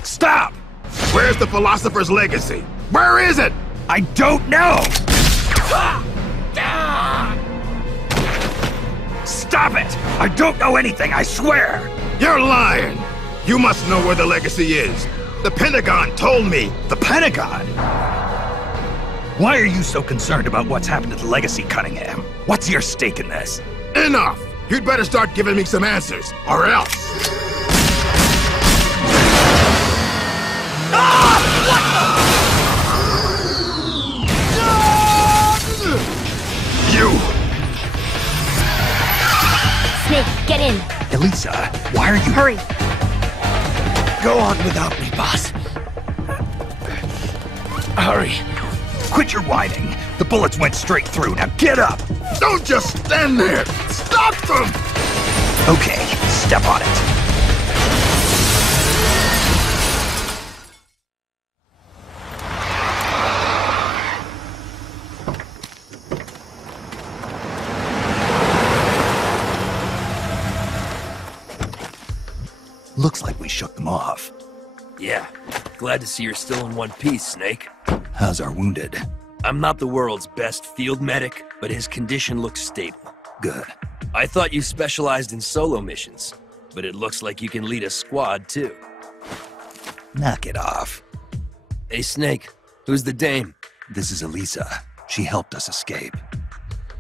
Stop! Where's the philosopher's legacy? Where is it? I don't know! Stop it! I don't know anything, I swear! You're lying! You must know where the legacy is. The Pentagon told me. The Pentagon? Why are you so concerned about what's happened to the legacy, Cunningham? What's your stake in this? Enough! You'd better start giving me some answers, or else! You! Snake, get in! Elisa, why are you... Hurry! Go on without me, boss. Hurry. Quit your whining. The bullets went straight through. Now get up! Don't just stand there! Stop them! Okay, step on it. Looks like we shook them off. Yeah, glad to see you're still in one piece, Snake. How's our wounded? I'm not the world's best field medic, but his condition looks stable. Good. I thought you specialized in solo missions, but it looks like you can lead a squad, too. Knock it off. Hey, Snake, who's the dame? This is Elisa. She helped us escape.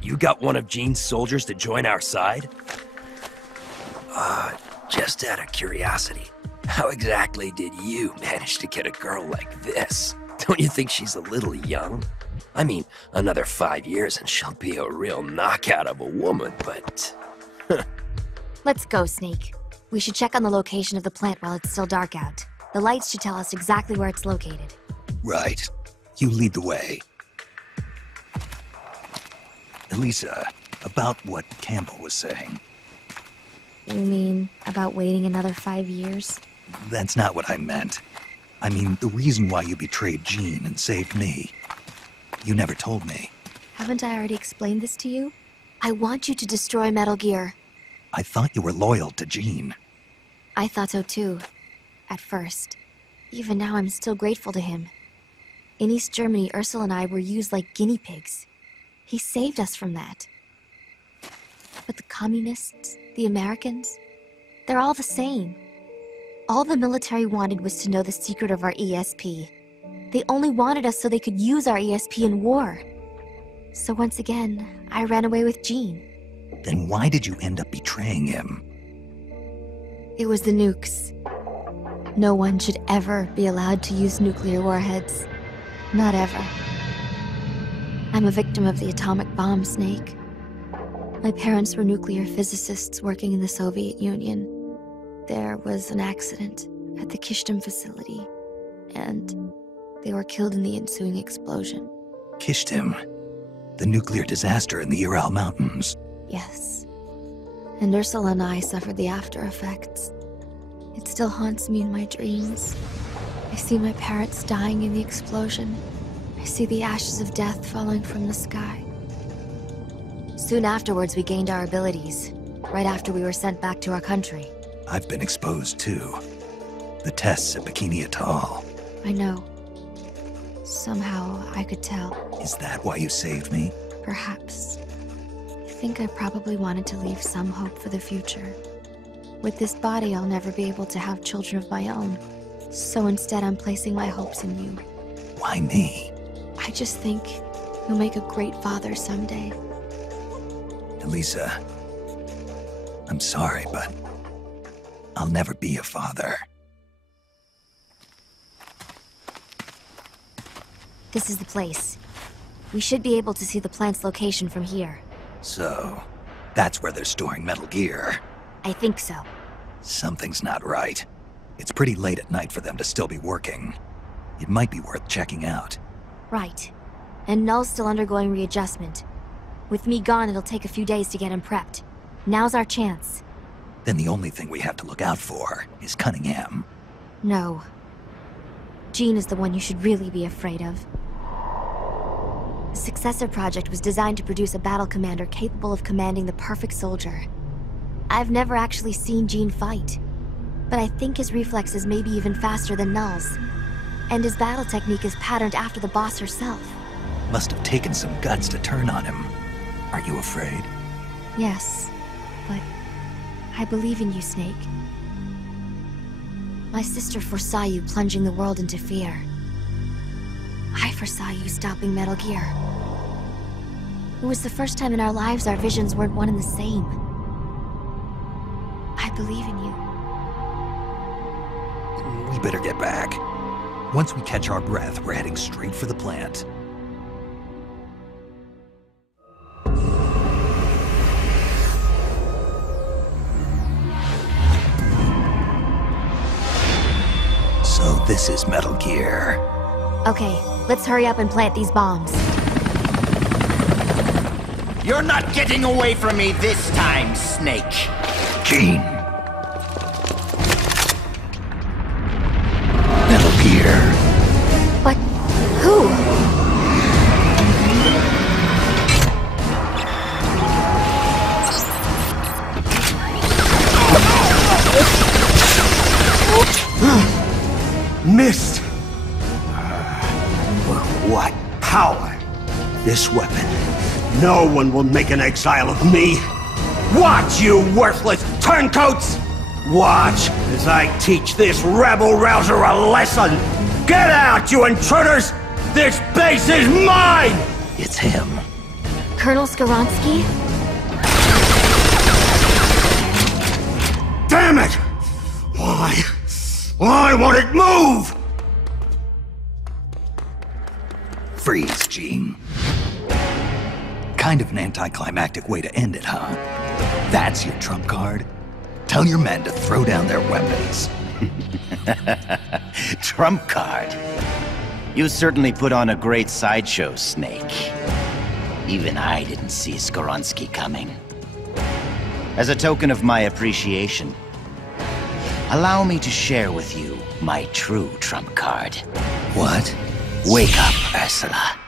You got one of Jean's soldiers to join our side? Just out of curiosity, how exactly did you manage to get a girl like this? Don't you think she's a little young? I mean, another 5 years and she'll be a real knockout of a woman, but... Let's go, Snake. We should check on the location of the plant while it's still dark out. The lights should tell us exactly where it's located. Right. You lead the way. Elisa, about what Campbell was saying. You mean about waiting another 5 years? That's not what I meant. I mean, the reason why you betrayed Jean and saved me. You never told me. Haven't I already explained this to you? I want you to destroy Metal Gear. I thought you were loyal to Jean. I thought so too, at first. Even now, I'm still grateful to him. In East Germany, Ursula and I were used like guinea pigs. He saved us from that. But the communists, the Americans, they're all the same. All the military wanted was to know the secret of our ESP. They only wanted us so they could use our ESP in war. So once again, I ran away with Jean. Then why did you end up betraying him? It was the nukes. No one should ever be allowed to use nuclear warheads. Not ever. I'm a victim of the atomic bomb, Snake. My parents were nuclear physicists working in the Soviet Union. There was an accident at the Kishtim facility, and they were killed in the ensuing explosion. Kishtim? The nuclear disaster in the Ural Mountains? Yes. And Ursula and I suffered the after effects. It still haunts me in my dreams. I see my parents dying in the explosion. I see the ashes of death falling from the sky. Soon afterwards, we gained our abilities, right after we were sent back to our country. I've been exposed too. The tests at Bikini Atoll. I know. Somehow, I could tell. Is that why you saved me? Perhaps. I think I probably wanted to leave some hope for the future. With this body, I'll never be able to have children of my own. So instead, I'm placing my hopes in you. Why me? I just think you'll make a great father someday. Elisa, I'm sorry, but I'll never be a father. This is the place. We should be able to see the plant's location from here. So, that's where they're storing Metal Gear. I think so. Something's not right. It's pretty late at night for them to still be working. It might be worth checking out. Right. And Null's still undergoing readjustment. With me gone, it'll take a few days to get him prepped. Now's our chance. Then the only thing we have to look out for is Cunningham. No. Jean is the one you should really be afraid of. The Successor Project was designed to produce a battle commander capable of commanding the perfect soldier. I've never actually seen Jean fight, but I think his reflexes may be even faster than Null's. And his battle technique is patterned after the boss herself. Must have taken some guts to turn on him. Are you afraid? Yes, but I believe in you, Snake. My sister foresaw you plunging the world into fear. I foresaw you stopping Metal Gear. It was the first time in our lives our visions weren't one and the same. I believe in you. We better get back. Once we catch our breath, we're heading straight for the plant. So this is Metal Gear. Okay, let's hurry up and plant these bombs. You're not getting away from me this time, Snake. Jean. Metal Gear. But who? Missed! What power! This weapon. No one will make an exile of me! Watch, you worthless turncoats! Watch as I teach this rabble-rouser a lesson! Get out, you intruders! This base is mine! It's him. Colonel Skoronsky? Damn it! Why? Why won't it move? Freeze, Jean. Kind of an anticlimactic way to end it, huh? That's your trump card? Tell your men to throw down their weapons. Trump card? You certainly put on a great sideshow, Snake. Even I didn't see Skoronsky coming. As a token of my appreciation, allow me to share with you my true trump card. What? Wake up, Ursula.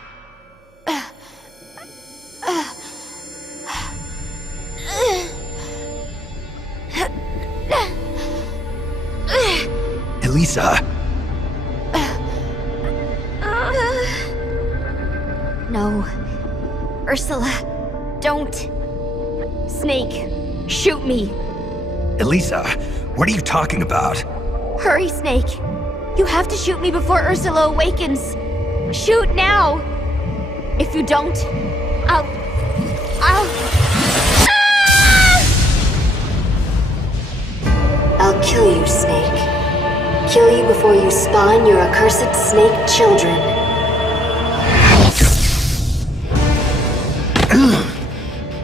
Elisa! No. Ursula, don't. Snake, shoot me. Elisa, what are you talking about? Hurry, Snake. You have to shoot me before Ursula awakens. Shoot now. If you don't, I'll... I'll kill you, Snake. Kill you before you spawn your accursed snake children.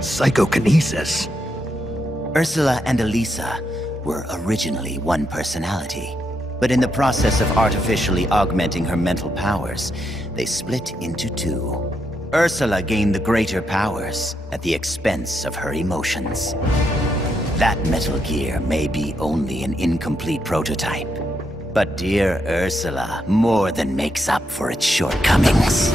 Psychokinesis. Ursula and Elisa were originally one personality, but in the process of artificially augmenting her mental powers, they split into two. Ursula gained the greater powers at the expense of her emotions. That Metal Gear may be only an incomplete prototype, but dear Ursula more than makes up for its shortcomings.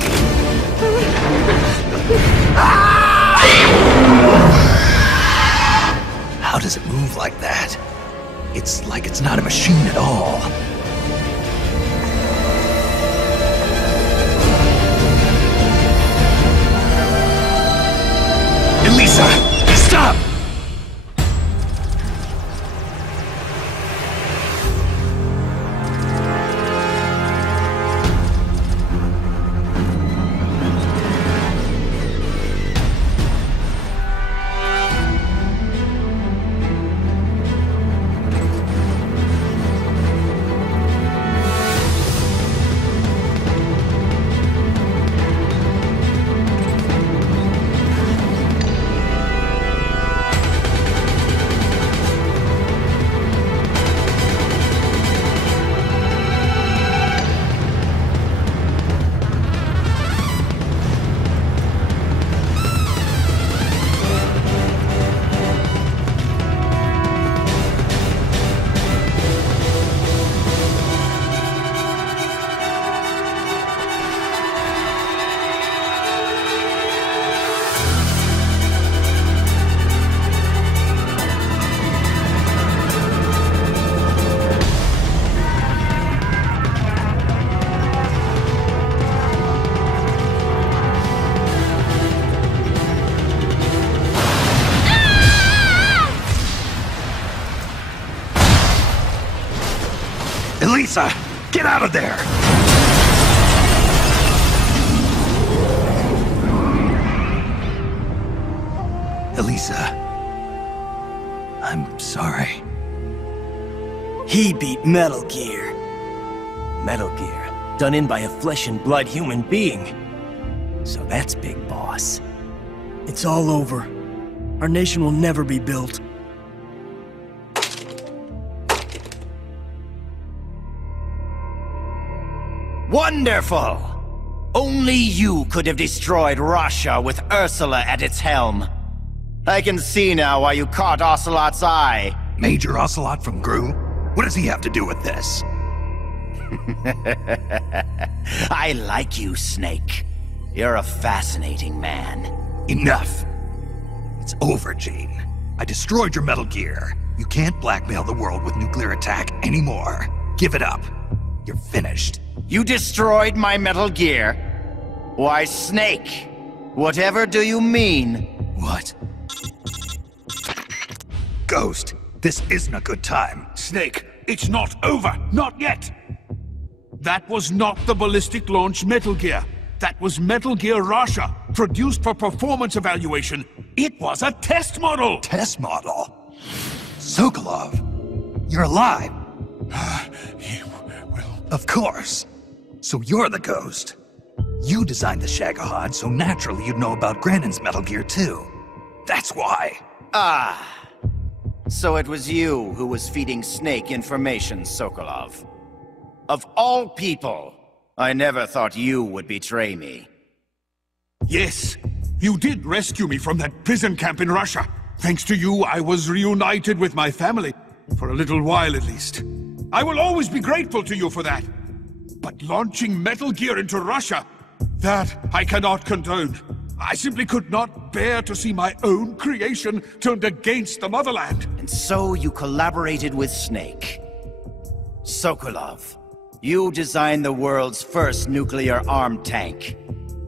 How does it move like that? It's like it's not a machine at all. Elisa, stop! Elisa, get out of there! Elisa, I'm sorry. He beat Metal Gear. Metal Gear, done in by a flesh and blood human being. So that's Big Boss. It's all over. Our nation will never be built. Wonderful! Only you could have destroyed Russia with Ursula at its helm. I can see now why you caught Ocelot's eye. Major Ocelot from Gru? What does he have to do with this? I like you, Snake. You're a fascinating man. Enough! It's over, Gene. I destroyed your Metal Gear. You can't blackmail the world with nuclear attack anymore. Give it up. You're finished. You destroyed my Metal Gear? Why, Snake, whatever do you mean? What? Ghost, this isn't a good time. Snake, it's not over. Not yet. That was not the ballistic launch Metal Gear. That was Metal Gear Russia, produced for performance evaluation. It was a test model! Test model? Sokolov, you're alive. Of course. So you're the Ghost. You designed the Shagohod, so naturally you'd know about Granin's Metal Gear too. That's why. Ah. So it was you who was feeding Snake information, Sokolov. Of all people, I never thought you would betray me. Yes, you did rescue me from that prison camp in Russia. Thanks to you, I was reunited with my family. For a little while at least. I will always be grateful to you for that. But launching Metal Gear into Russia, that I cannot condone. I simply could not bear to see my own creation turned against the motherland. And so you collaborated with Snake. Sokolov, you designed the world's first nuclear-armed tank.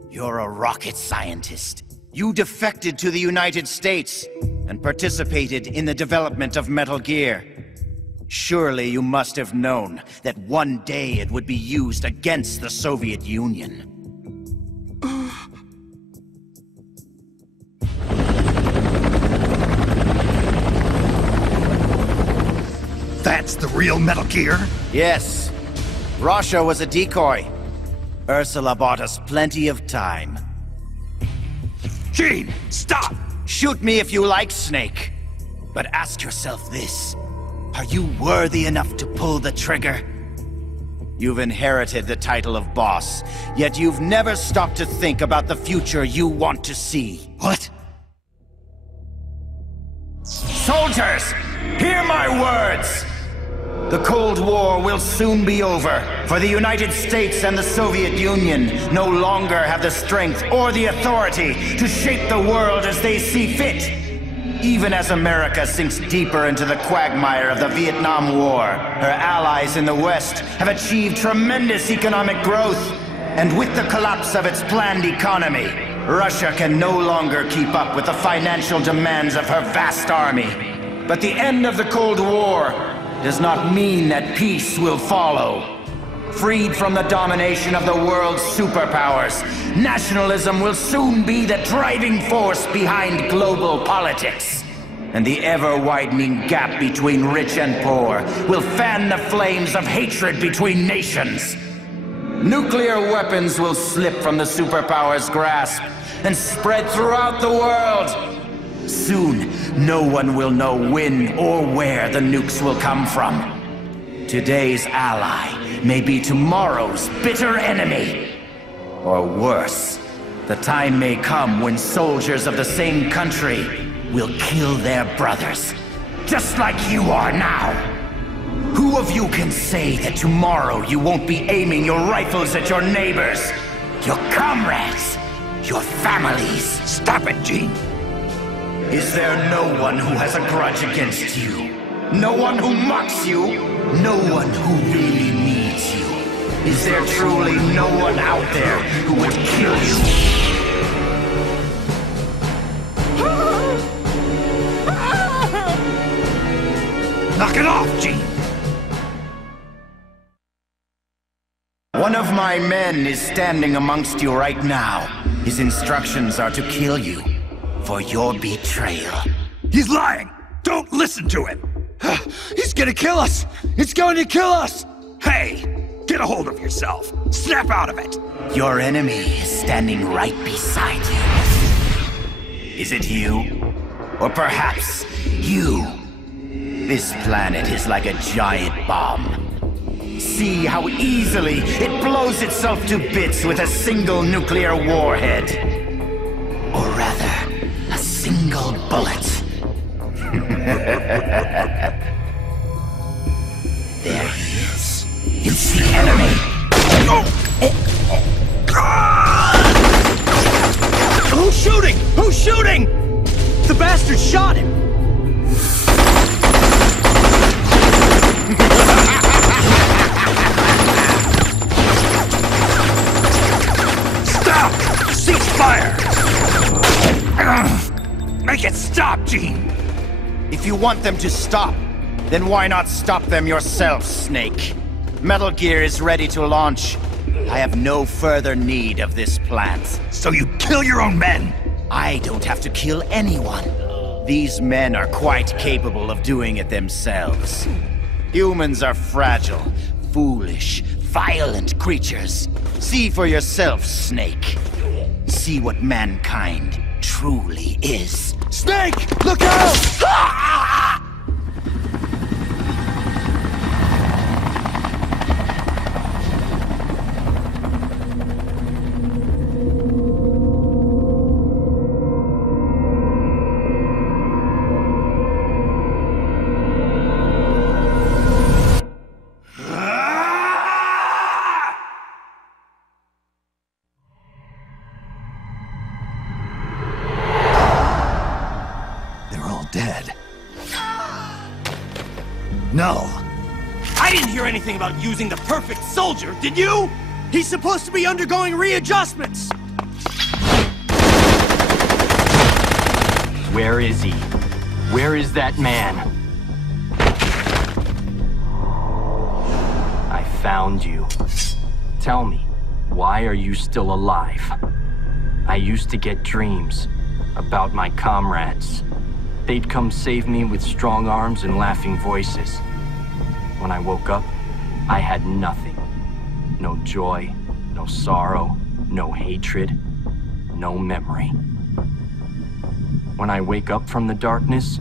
You're a rocket scientist. You defected to the United States and participated in the development of Metal Gear. Surely you must have known that one day it would be used against the Soviet Union. That's the real Metal Gear? Yes. Russia was a decoy. Ursula bought us plenty of time. Gene, stop! Shoot me if you like, Snake. But ask yourself this. Are you worthy enough to pull the trigger? You've inherited the title of boss, yet you've never stopped to think about the future you want to see. What? Soldiers, hear my words! The Cold War will soon be over, for the United States and the Soviet Union no longer have the strength or the authority to shape the world as they see fit. Even as America sinks deeper into the quagmire of the Vietnam War, her allies in the West have achieved tremendous economic growth. And with the collapse of its planned economy, Russia can no longer keep up with the financial demands of her vast army. But the end of the Cold War does not mean that peace will follow. Freed from the domination of the world's superpowers, nationalism will soon be the driving force behind global politics. And the ever-widening gap between rich and poor will fan the flames of hatred between nations. Nuclear weapons will slip from the superpowers' grasp and spread throughout the world. Soon, no one will know when or where the nukes will come from. Today's ally may be tomorrow's bitter enemy. Or worse, the time may come when soldiers of the same country will kill their brothers, just like you are now. Who of you can say that tomorrow you won't be aiming your rifles at your neighbors, your comrades, your families? Stop it, Gene! Is there no one who has a grudge against you? No one who mocks you? No one who really needs you? Is there truly no one out there who would kill you? Knock it off, Gene! One of my men is standing amongst you right now. His instructions are to kill you for your betrayal. He's lying! Don't listen to him! He's gonna kill us! He's going to kill us! Hey! Get a hold of yourself! Snap out of it! Your enemy is standing right beside you. Is it you? Or perhaps you? This planet is like a giant bomb. See how easily it blows itself to bits with a single nuclear warhead. Or rather, a single bullet. There he is. It's the enemy. Who's shooting? Who's shooting? The bastard shot him. Stop! Cease fire! Make it stop, Gene! If you want them to stop, then why not stop them yourself, Snake? Metal Gear is ready to launch. I have no further need of this plant. So you kill your own men? I don't have to kill anyone. These men are quite capable of doing it themselves. Humans are fragile, foolish, violent creatures. See for yourself, Snake. See what mankind truly is. Snake! Look out! Dead. I didn't hear anything about using the perfect soldier, did you? He's supposed to be undergoing readjustments! Where is he? Where is that man? I found you. Tell me, why are you still alive? I used to get dreams about my comrades. They'd come save me with strong arms and laughing voices. When I woke up, I had nothing. No joy, no sorrow, no hatred, no memory. When I wake up from the darkness,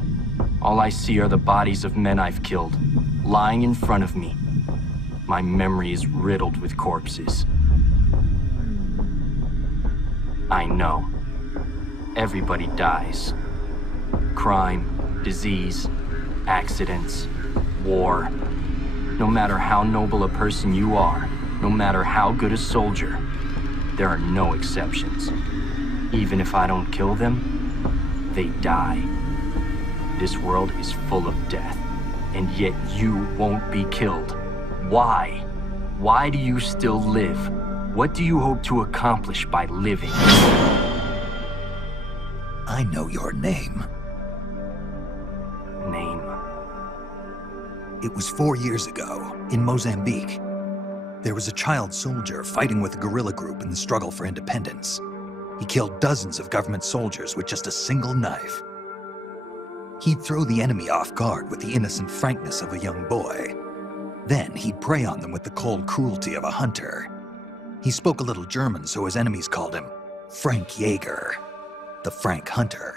all I see are the bodies of men I've killed, lying in front of me. My memory is riddled with corpses. I know. Everybody dies. Crime, disease, accidents, war. No matter how noble a person you are, no matter how good a soldier, there are no exceptions. Even if I don't kill them, they die. This world is full of death, and yet you won't be killed. Why? Why do you still live? What do you hope to accomplish by living? I know your name. Name? It was 4 years ago, in Mozambique. There was a child soldier fighting with a guerrilla group in the struggle for independence. He killed dozens of government soldiers with just a single knife. He'd throw the enemy off guard with the innocent frankness of a young boy. Then he'd prey on them with the cold cruelty of a hunter. He spoke a little German, so his enemies called him Frank Jaeger, the Frank Hunter.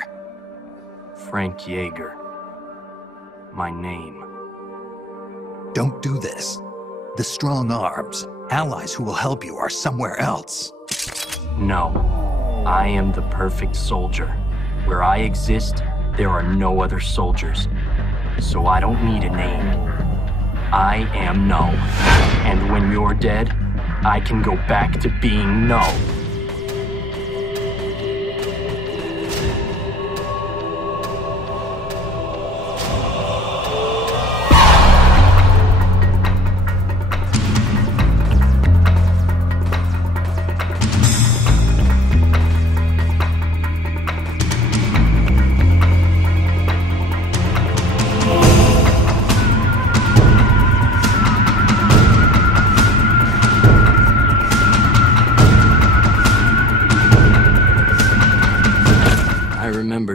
Frank Jaeger. My name. Don't do this. The strong arms, allies who will help you, are somewhere else. No. I am the perfect soldier. Where I exist, there are no other soldiers. So I don't need a name. I am No. And when you're dead, I can go back to being No.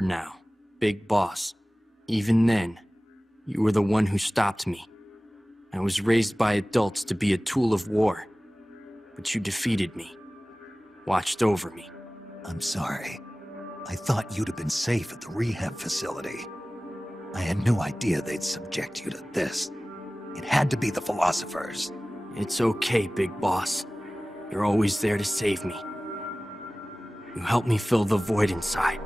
Now, Big Boss. Even then, you were the one who stopped me. I was raised by adults to be a tool of war, but you defeated me, watched over me. I'm sorry. I thought you'd have been safe at the rehab facility. I had no idea they'd subject you to this. It had to be the philosophers. It's okay, Big Boss. You're always there to save me. You helped me fill the void inside.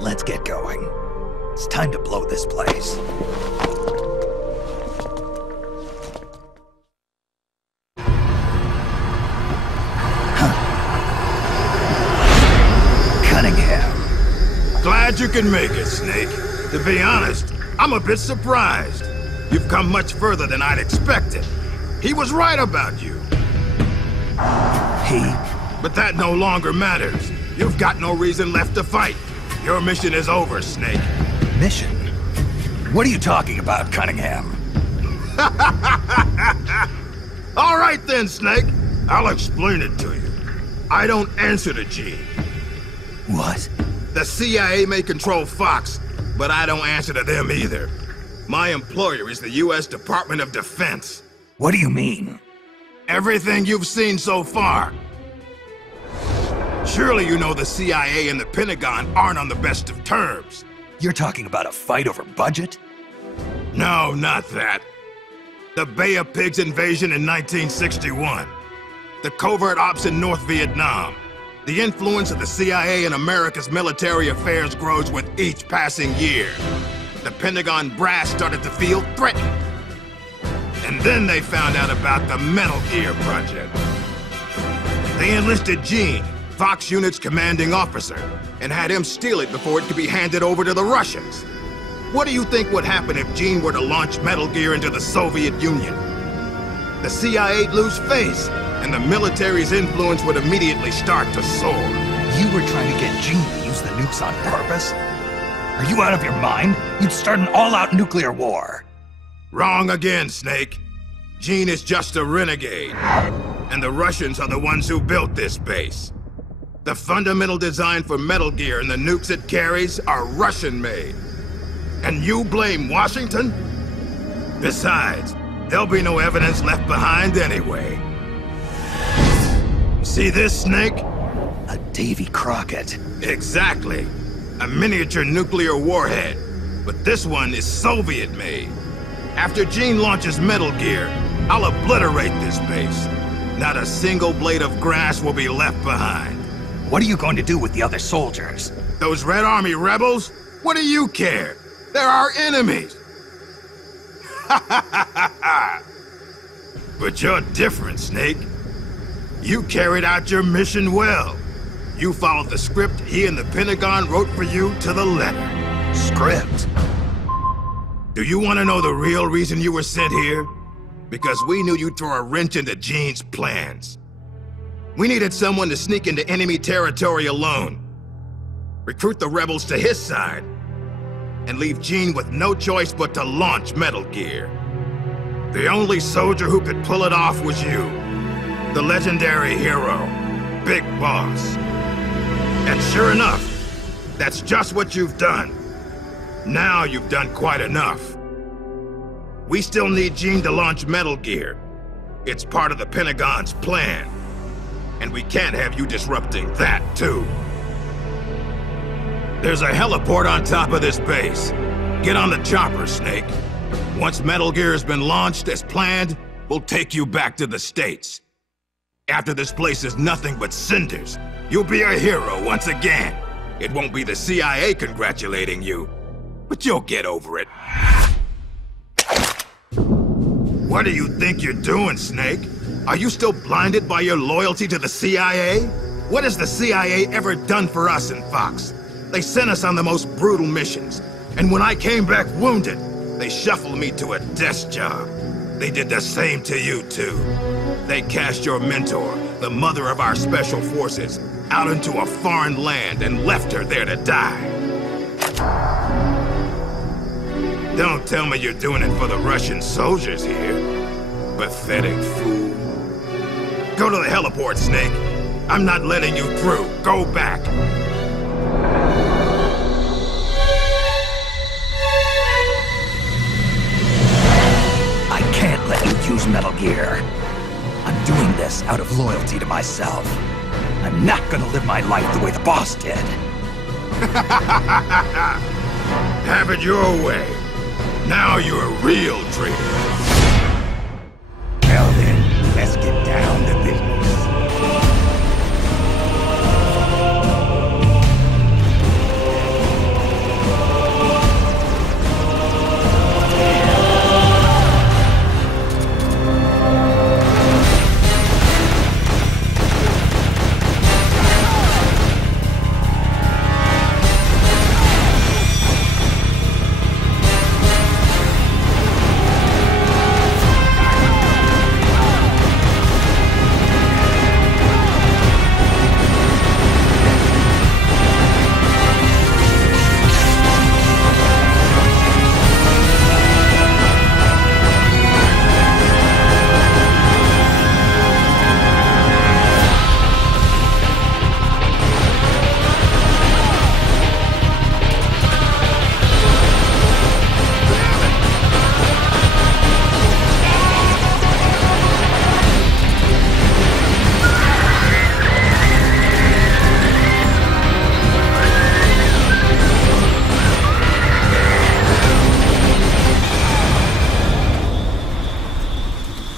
Let's get going. It's time to blow this place. Cunningham. Glad you can make it, Snake. To be honest, I'm a bit surprised. You've come much further than I'd expected. He was right about you. He? But that no longer matters. You've got no reason left to fight. Your mission is over, Snake. Mission? What are you talking about, Cunningham? All right then, Snake. I'll explain it to you. I don't answer to Gene. What? The CIA may control Fox, but I don't answer to them either. My employer is the U.S. Department of Defense. What do you mean? Everything you've seen so far. Surely you know the CIA and the Pentagon aren't on the best of terms. You're talking about a fight over budget? No, not that. The Bay of Pigs invasion in 1961. The covert ops in North Vietnam. The influence of the CIA in America's military affairs grows with each passing year. The Pentagon brass started to feel threatened. And then they found out about the Metal Gear project. They enlisted Gene, Fox Unit's commanding officer, and had him steal it before it could be handed over to the Russians. What do you think would happen if Gene were to launch Metal Gear into the Soviet Union? The CIA'd lose face, and the military's influence would immediately start to soar. You were trying to get Gene to use the nukes on purpose? Are you out of your mind? You'd start an all-out nuclear war. Wrong again, Snake. Gene is just a renegade. And the Russians are the ones who built this base. The fundamental design for Metal Gear and the nukes it carries are Russian-made. And you blame Washington? Besides, there'll be no evidence left behind anyway. See this, Snake? A Davy Crockett. Exactly. A miniature nuclear warhead. But this one is Soviet-made. After Gene launches Metal Gear, I'll obliterate this base. Not a single blade of grass will be left behind. What are you going to do with the other soldiers? Those Red Army rebels? What do you care? They're our enemies! But you're different, Snake. You carried out your mission well. You followed the script he and the Pentagon wrote for you to the letter. Script? Do you want to know the real reason you were sent here? Because we knew you'd throw a wrench into Gene's plans. We needed someone to sneak into enemy territory alone, recruit the rebels to his side, and leave Gene with no choice but to launch Metal Gear. The only soldier who could pull it off was you, the legendary hero, Big Boss. And sure enough, that's just what you've done. Now you've done quite enough. We still need Gene to launch Metal Gear. It's part of the Pentagon's plan. And we can't have you disrupting that, too. There's a heliport on top of this base. Get on the chopper, Snake. Once Metal Gear has been launched as planned, we'll take you back to the States. After this place is nothing but cinders, you'll be a hero once again. It won't be the CIA congratulating you, but you'll get over it. What do you think you're doing, Snake? Are you still blinded by your loyalty to the CIA? What has the CIA ever done for us in Fox? They sent us on the most brutal missions, and when I came back wounded, they shuffled me to a desk job. They did the same to you, too. They cast your mentor, the mother of our special forces, out into a foreign land and left her there to die. Don't tell me you're doing it for the Russian soldiers here. Pathetic fool. Go to the heliport, Snake. I'm not letting you through. Go back. I can't let you use Metal Gear. I'm doing this out of loyalty to myself. I'm not gonna live my life the way the boss did. Have it your way. Now you're a real traitor. Well then, let's get down to business.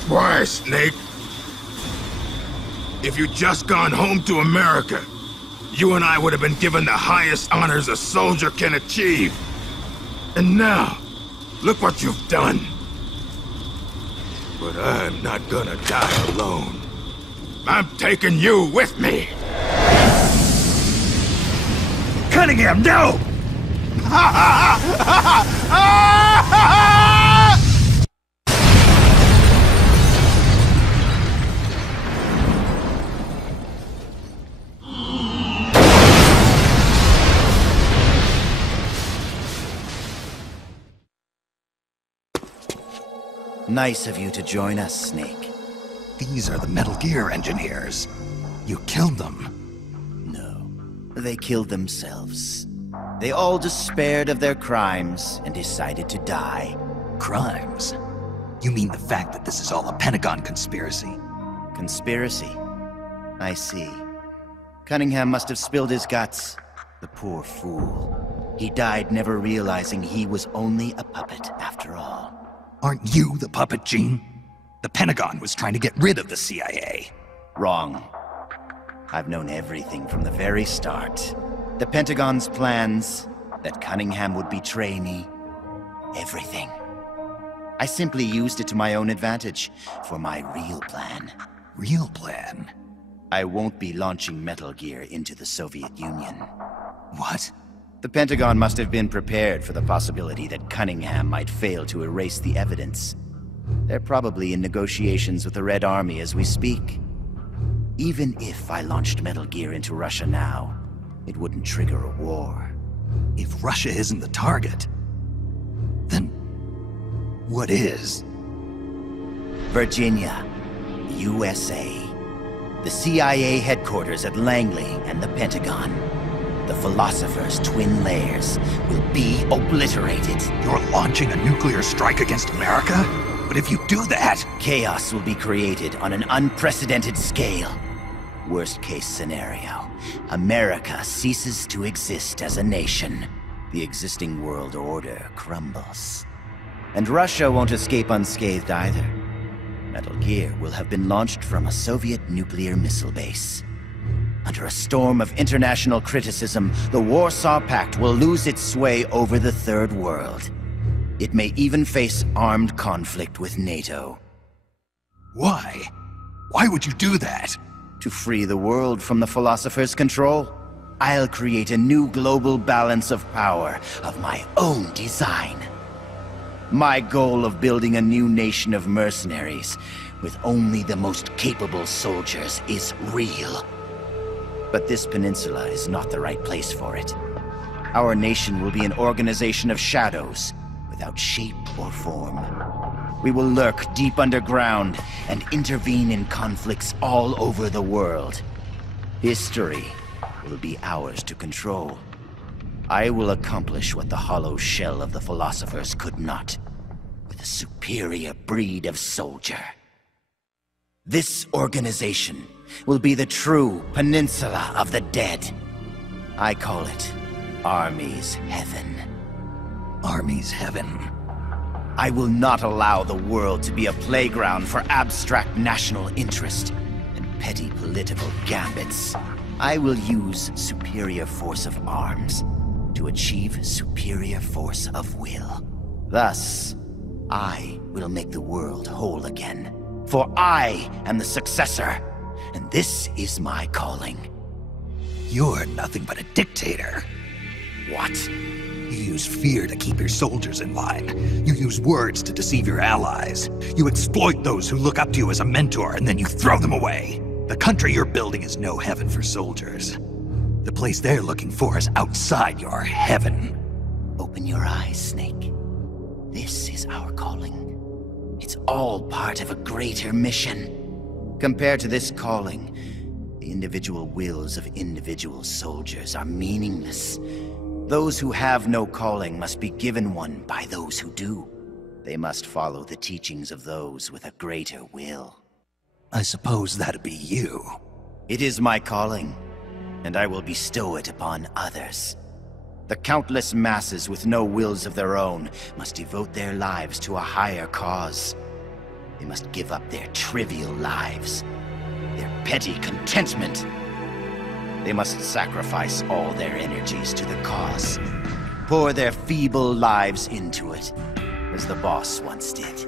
Why, Snake? If you'd just gone home to America, you and I would have been given the highest honors a soldier can achieve. And now, look what you've done. But I'm not gonna die alone. I'm taking you with me. Cunningham, no! Nice of you to join us, Snake. These are the Metal Gear engineers. You killed them. No, they killed themselves. They all despaired of their crimes and decided to die. Crimes? You mean the fact that this is all a Pentagon conspiracy? Conspiracy? I see. Cunningham must have spilled his guts. The poor fool. He died never realizing he was only a puppet after all. Aren't you the puppet, Gene? The Pentagon was trying to get rid of the CIA. Wrong. I've known everything from the very start. The Pentagon's plans, that Cunningham would betray me. Everything. I simply used it to my own advantage, for my real plan. Real plan? I won't be launching Metal Gear into the Soviet Union. What? The Pentagon must have been prepared for the possibility that Cunningham might fail to erase the evidence. They're probably in negotiations with the Red Army as we speak. Even if I launched Metal Gear into Russia now, it wouldn't trigger a war. If Russia isn't the target, then what is? Virginia, USA. The CIA headquarters at Langley and the Pentagon. The Philosopher's twin layers will be obliterated. You're launching a nuclear strike against America? But if you do that... Chaos will be created on an unprecedented scale. Worst case scenario, America ceases to exist as a nation. The existing world order crumbles. And Russia won't escape unscathed either. Metal Gear will have been launched from a Soviet nuclear missile base. Under a storm of international criticism, the Warsaw Pact will lose its sway over the Third World. It may even face armed conflict with NATO. Why? Why would you do that? To free the world from the Philosopher's control. I'll create a new global balance of power of my own design. My goal of building a new nation of mercenaries with only the most capable soldiers is real. But this peninsula is not the right place for it. Our nation will be an organization of shadows, without shape or form. We will lurk deep underground and intervene in conflicts all over the world. History will be ours to control. I will accomplish what the hollow shell of the Philosophers could not, with a superior breed of soldier. This organization will be the true Peninsula of the Dead. I call it Army's Heaven. Army's Heaven? I will not allow the world to be a playground for abstract national interest and petty political gambits. I will use superior force of arms to achieve superior force of will. Thus, I will make the world whole again. For I am the successor, and this is my calling. You're nothing but a dictator. What? You use fear to keep your soldiers in line. You use words to deceive your allies. You exploit those who look up to you as a mentor, and then you throw them away. The country you're building is no heaven for soldiers. The place they're looking for is outside your heaven. Open your eyes, Snake. This is our calling. It's all part of a greater mission. Compared to this calling, the individual wills of individual soldiers are meaningless. Those who have no calling must be given one by those who do. They must follow the teachings of those with a greater will. I suppose that'd be you. It is my calling, and I will bestow it upon others. The countless masses with no wills of their own must devote their lives to a higher cause. They must give up their trivial lives, their petty contentment. They must sacrifice all their energies to the cause, pour their feeble lives into it, as the boss once did.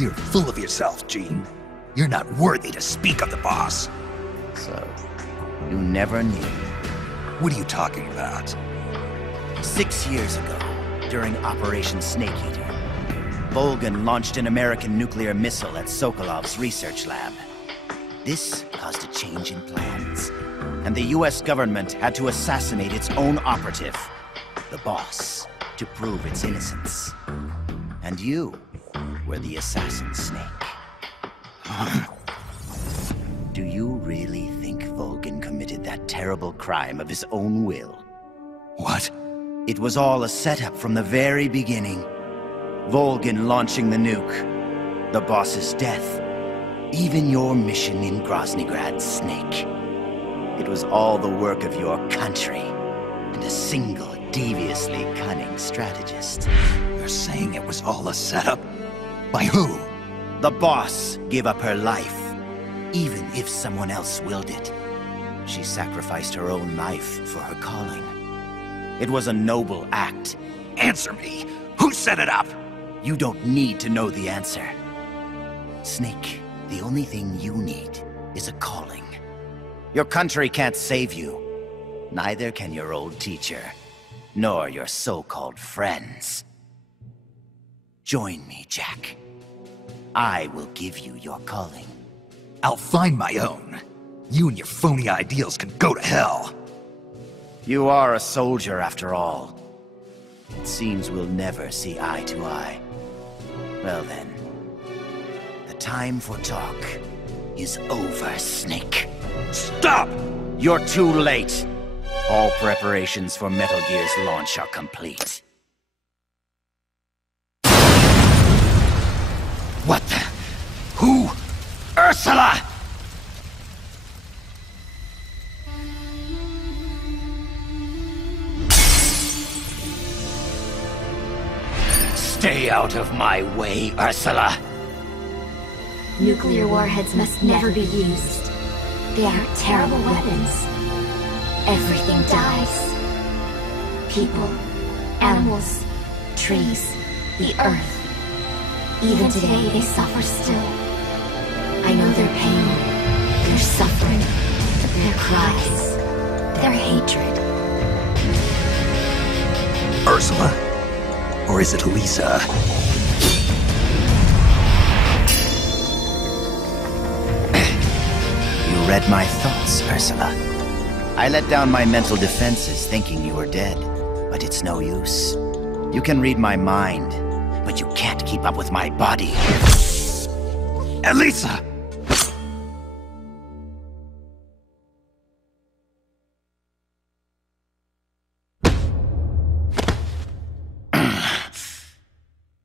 You're full of yourself, Gene. You're not worthy to speak of the boss. So, you never knew. What are you talking about? 6 years ago, during Operation Snake Eater, Volgan launched an American nuclear missile at Sokolov's research lab. This caused a change in plans, and the US government had to assassinate its own operative, the boss, to prove its innocence. And you were the assassin, Snake. Do you really think Volgan committed that terrible crime of his own will? What? It was all a setup from the very beginning. Volgan launching the nuke, the boss's death, even your mission in Groznygrad, Snake. It was all the work of your country, and a single, deviously cunning strategist. You're saying it was all a setup? By who? The boss gave up her life, even if someone else willed it. She sacrificed her own life for her calling. It was a noble act. Answer me! Who set it up? You don't need to know the answer. Snake, the only thing you need is a calling. Your country can't save you. Neither can your old teacher, nor your so-called friends. Join me, Jack. I will give you your calling. I'll find my own. You and your phony ideals can go to hell. You are a soldier, after all. It seems we'll never see eye to eye. Well then, the time for talk is over, Snake. Stop! You're too late. All preparations for Metal Gear's launch are complete. What the? Who? Ursula! Stay out of my way, Ursula. Nuclear warheads must never be used. They are terrible weapons. Everything dies. People, animals, trees, the earth. Even today, they suffer still. I know their pain, their suffering, their cries, their hatred. Ursula? Or is it Lisa? You read my thoughts, Ursula. I let down my mental defenses thinking you were dead, but it's no use. You can read my mind, but you can't keep up with my body. Elisa!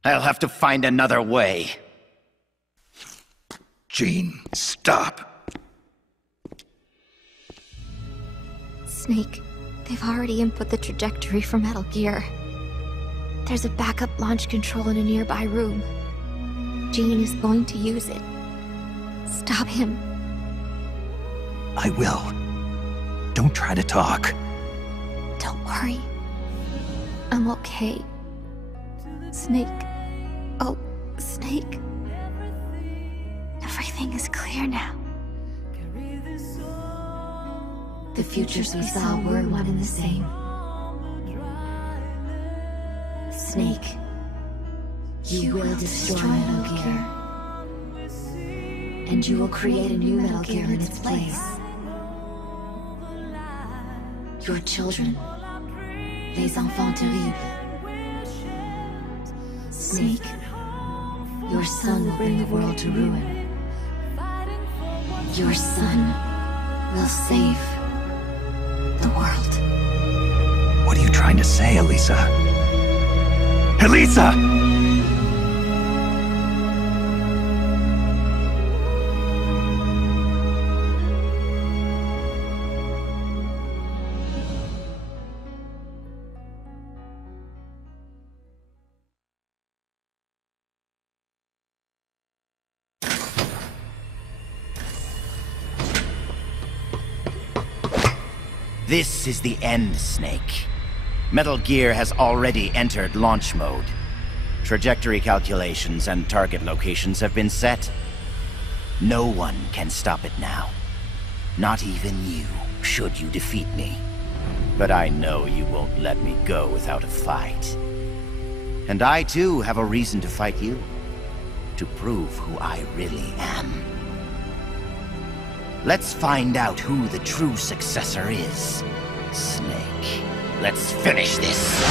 I'll have to find another way. Jean, stop. Snake, they've already input the trajectory for Metal Gear. There's a backup launch control in a nearby room. Jean is going to use it. Stop him. I will. Don't try to talk. Don't worry. I'm okay. Snake. Oh, Snake. Everything is clear now. The futures we saw were one and the same. Snake, you will destroy Metal Gear. And you will create a new Metal Gear in its place. Your children, les enfants terribles. Snake, your son will bring the world to ruin. Your son will save the world. What are you trying to say, Elisa? Elisa! This is the end, Snake. Metal Gear has already entered launch mode. Trajectory calculations and target locations have been set. No one can stop it now. Not even you, should you defeat me. But I know you won't let me go without a fight. And I too have a reason to fight you. To prove who I really am. Let's find out who the true successor is. Snake, let's finish this.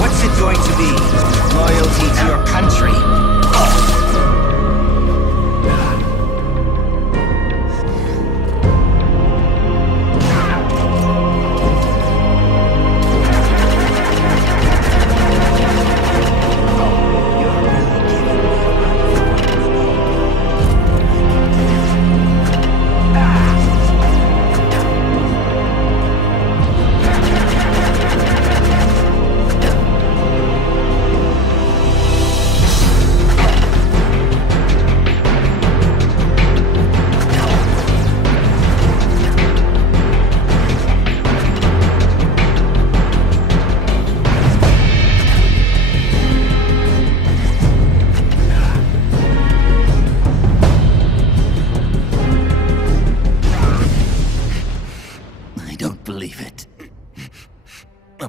What's it going to be? Loyalty to your country?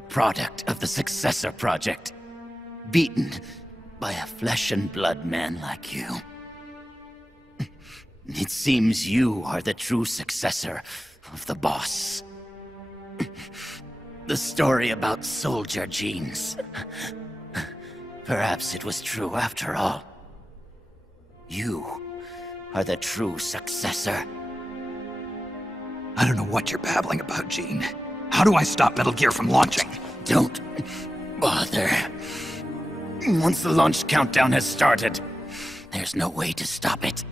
Product of the Successor Project. Beaten by a flesh and blood man like you. It seems you are the true successor of the boss. The story about soldier genes. Perhaps it was true after all. You are the true successor. I don't know what you're babbling about, Gene. How do I stop Metal Gear from launching? Don't bother. Once the launch countdown has started, there's no way to stop it.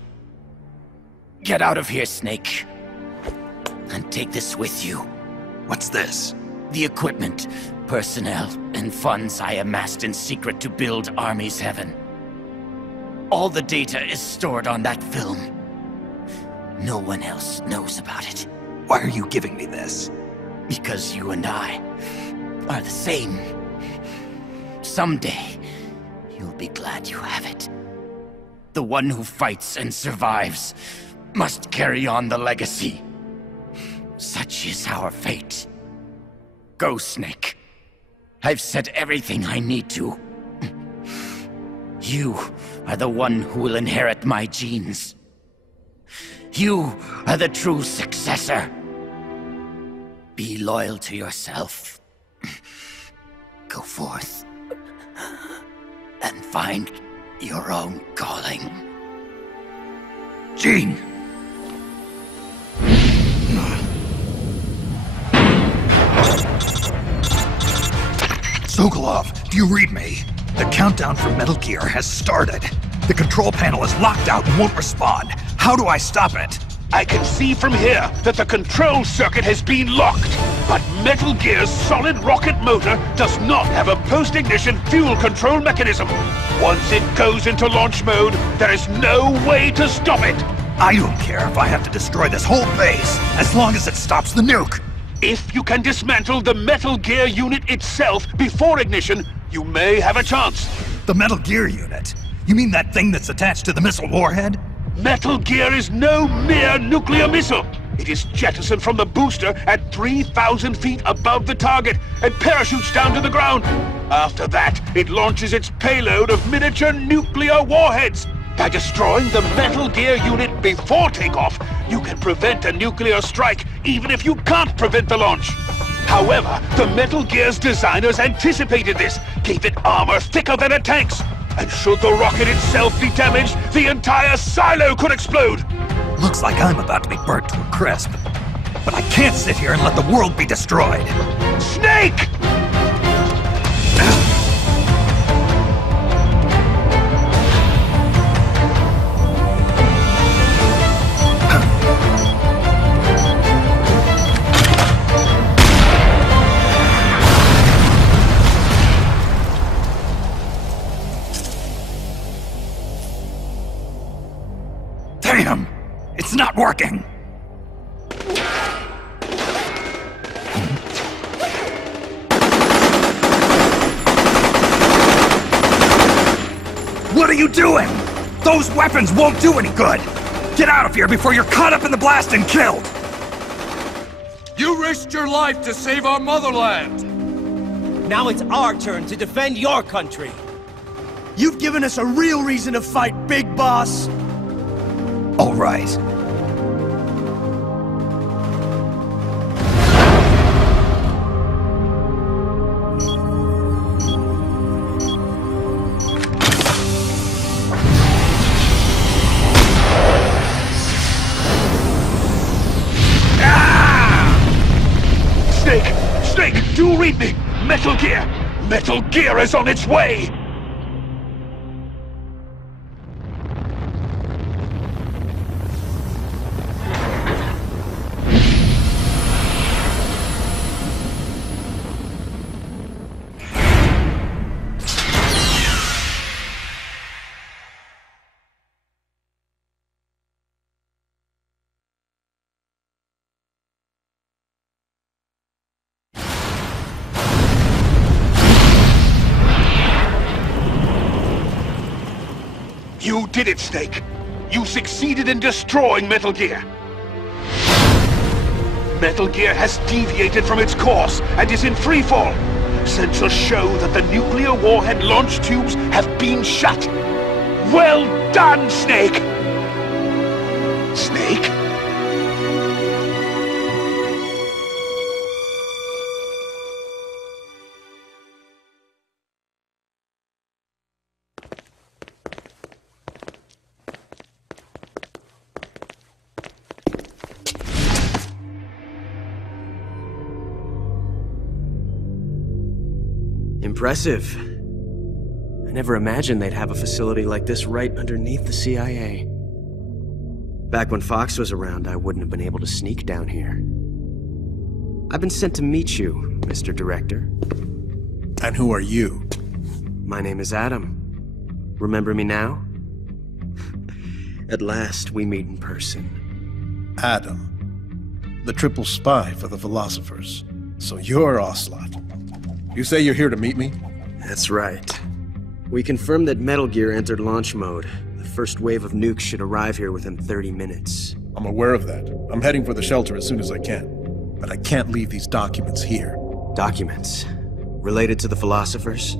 Get out of here, Snake. And take this with you. What's this? The equipment, personnel, and funds I amassed in secret to build Army's Heaven. All the data is stored on that film. No one else knows about it. Why are you giving me this? Because you and I are the same. Someday, you'll be glad you have it. The one who fights and survives must carry on the legacy. Such is our fate. Go, Snake. I've said everything I need to. You are the one who will inherit my genes. You are the true successor. Be loyal to yourself. Go forth and find your own calling. Gene! Sokolov, do you read me? The countdown for Metal Gear has started. The control panel is locked out and won't respond. How do I stop it? I can see from here that the control circuit has been locked, but Metal Gear's solid rocket motor does not have a post-ignition fuel control mechanism. Once it goes into launch mode, there is no way to stop it. I don't care if I have to destroy this whole base, as long as it stops the nuke. If you can dismantle the Metal Gear unit itself before ignition, you may have a chance. The Metal Gear unit? You mean that thing that's attached to the missile warhead? Metal Gear is no mere nuclear missile. It is jettisoned from the booster at 3,000 feet above the target and parachutes down to the ground. After that, it launches its payload of miniature nuclear warheads. By destroying the Metal Gear unit before takeoff, you can prevent a nuclear strike even if you can't prevent the launch. However, the Metal Gear's designers anticipated this, gave it armor thicker than a tank's. And should the rocket itself be damaged, the entire silo could explode! Looks like I'm about to be burnt to a crisp. But I can't sit here and let the world be destroyed! Snake! Damn! It's not working! What are you doing? Those weapons won't do any good! Get out of here before you're caught up in the blast and killed! You risked your life to save our motherland! Now it's our turn to defend your country! You've given us a real reason to fight, Big Boss! All right. Snake, do read me! Metal Gear! Metal Gear is on its way! You did it, Snake! You succeeded in destroying Metal Gear! Metal Gear has deviated from its course and is in freefall! Sensors show that the nuclear warhead launch tubes have been shut! Well done, Snake! Snake? Impressive. I never imagined they'd have a facility like this right underneath the CIA. Back when Fox was around, I wouldn't have been able to sneak down here. I've been sent to meet you, Mr. Director. And who are you? My name is Adam. Remember me now? At last, we meet in person. Adam. The triple spy for the philosophers. So you're Ocelot. You say you're here to meet me? That's right. We confirmed that Metal Gear entered launch mode. The first wave of nukes should arrive here within 30 minutes. I'm aware of that. I'm heading for the shelter as soon as I can. But I can't leave these documents here. Documents? Related to the philosophers?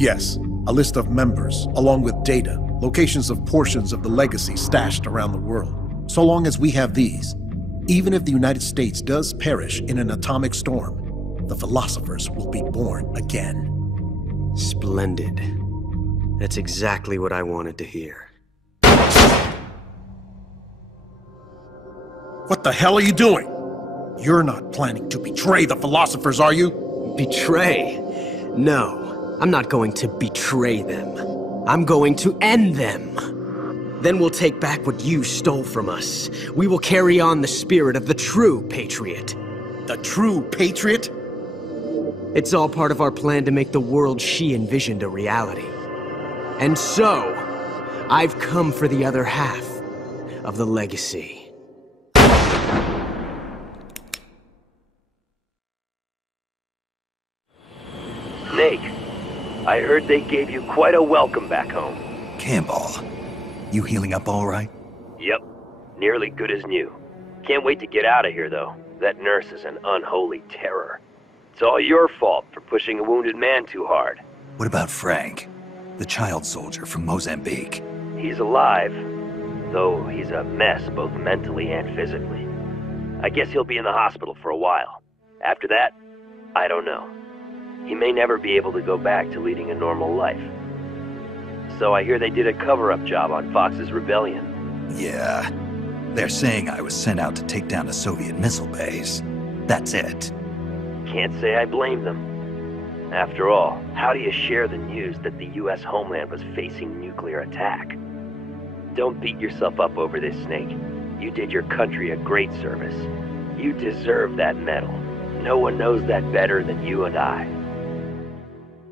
Yes. A list of members, along with data, locations of portions of the legacy stashed around the world. So long as we have these, even if the United States does perish in an atomic storm, the philosophers will be born again. Splendid. That's exactly what I wanted to hear. What the hell are you doing? You're not planning to betray the philosophers, are you? Betray? No, I'm not going to betray them. I'm going to end them. Then we'll take back what you stole from us. We will carry on the spirit of the true Patriot. The true Patriot? It's all part of our plan to make the world she envisioned a reality. And so, I've come for the other half of the legacy. Snake, I heard they gave you quite a welcome back home. Campbell. You healing up all right? Yep, nearly good as new. Can't wait to get out of here, though. That nurse is an unholy terror. It's all your fault for pushing a wounded man too hard. What about Frank, the child soldier from Mozambique? He's alive, though he's a mess both mentally and physically. I guess he'll be in the hospital for a while. After that, I don't know. He may never be able to go back to leading a normal life. So I hear they did a cover-up job on Fox's rebellion. Yeah. They're saying I was sent out to take down a Soviet missile base. That's it. Can't say I blame them. After all, how do you share the news that the US homeland was facing nuclear attack? Don't beat yourself up over this, Snake. You did your country a great service. You deserve that medal. No one knows that better than you and I.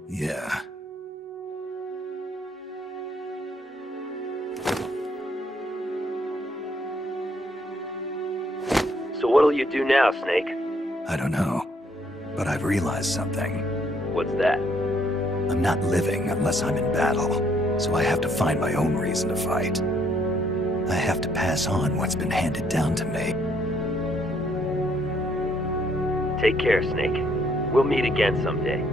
Yeah. So what'll you do now, Snake? I don't know. But I've realized something. What's that? I'm not living unless I'm in battle. So I have to find my own reason to fight. I have to pass on what's been handed down to me. Take care, Snake. We'll meet again someday.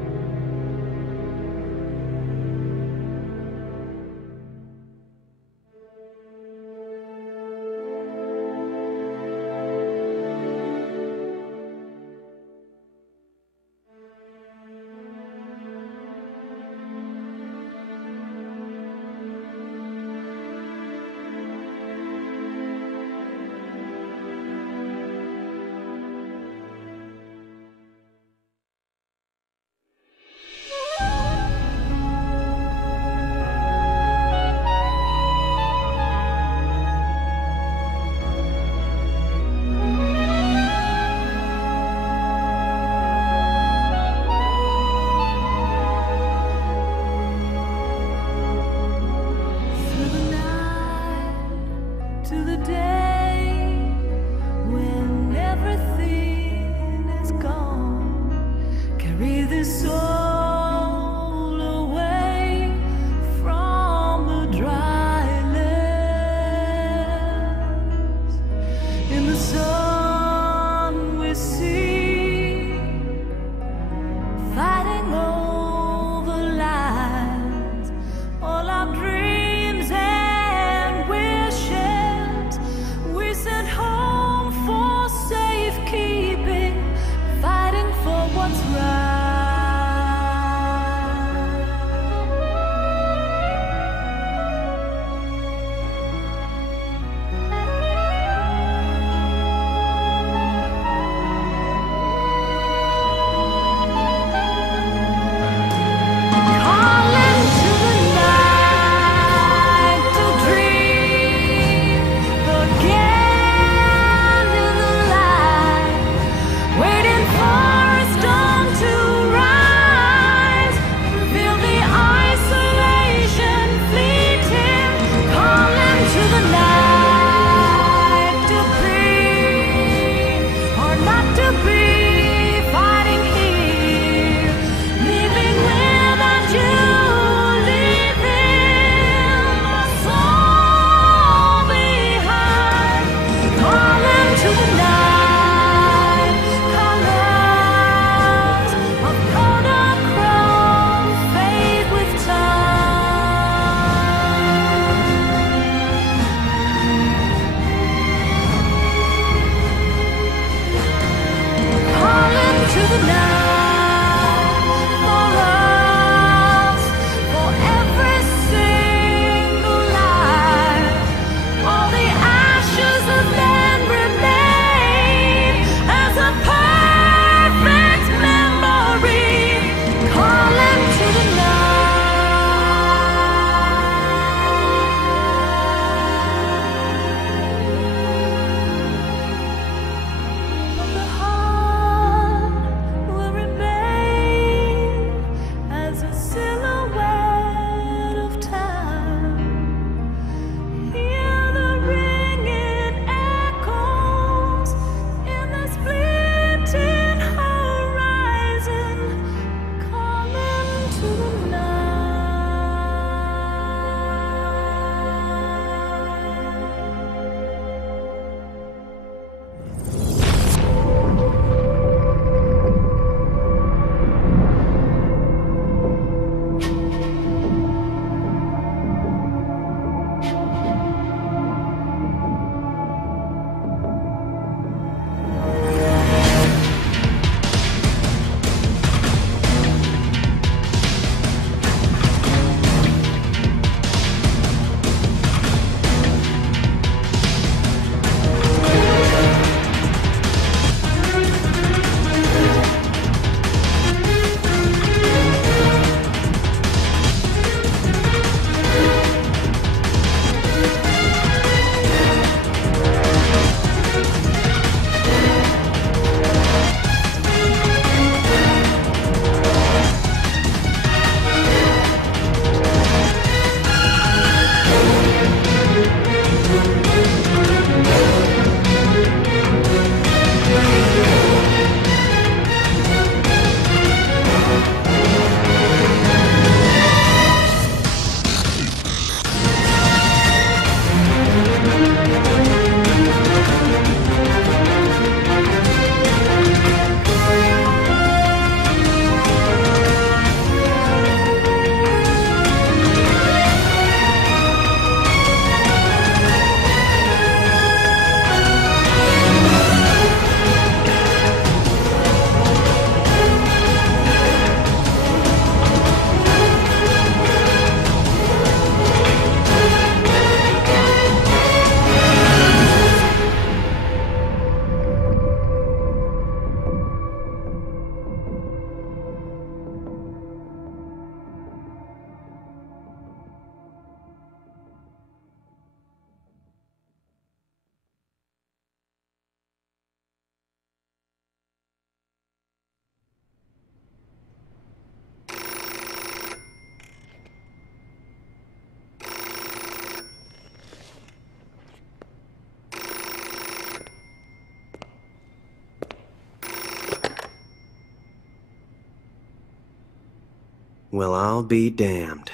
Well, I'll be damned.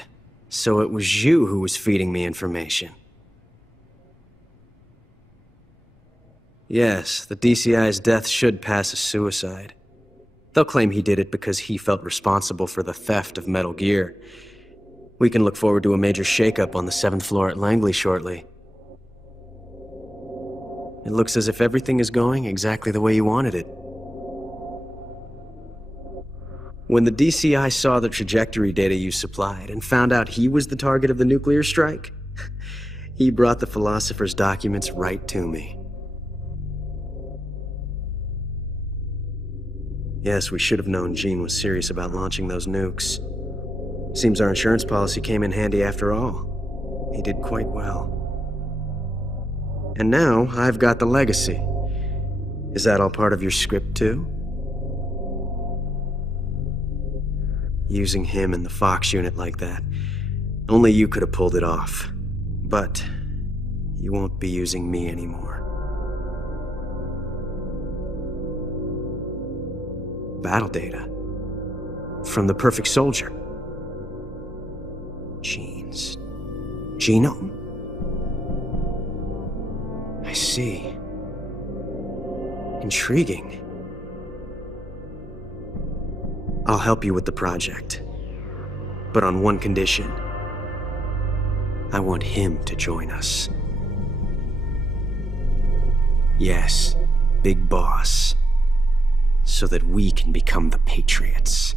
So it was you who was feeding me information. Yes, the DCI's death should pass as suicide. They'll claim he did it because he felt responsible for the theft of Metal Gear. We can look forward to a major shakeup on the 7th floor at Langley shortly. It looks as if everything is going exactly the way you wanted it. When the DCI saw the trajectory data you supplied and found out he was the target of the nuclear strike, he brought the Philosopher's documents right to me. Yes, we should have known Jean was serious about launching those nukes. Seems our insurance policy came in handy after all. He did quite well. And now, I've got the legacy. Is that all part of your script, too? Using him in the Fox unit like that. Only you could have pulled it off. But you won't be using me anymore. Battle data. From the Perfect Soldier. Gene's genome? I see. Intriguing. I'll help you with the project. But on one condition. I want him to join us. Yes, Big Boss. So that we can become the Patriots.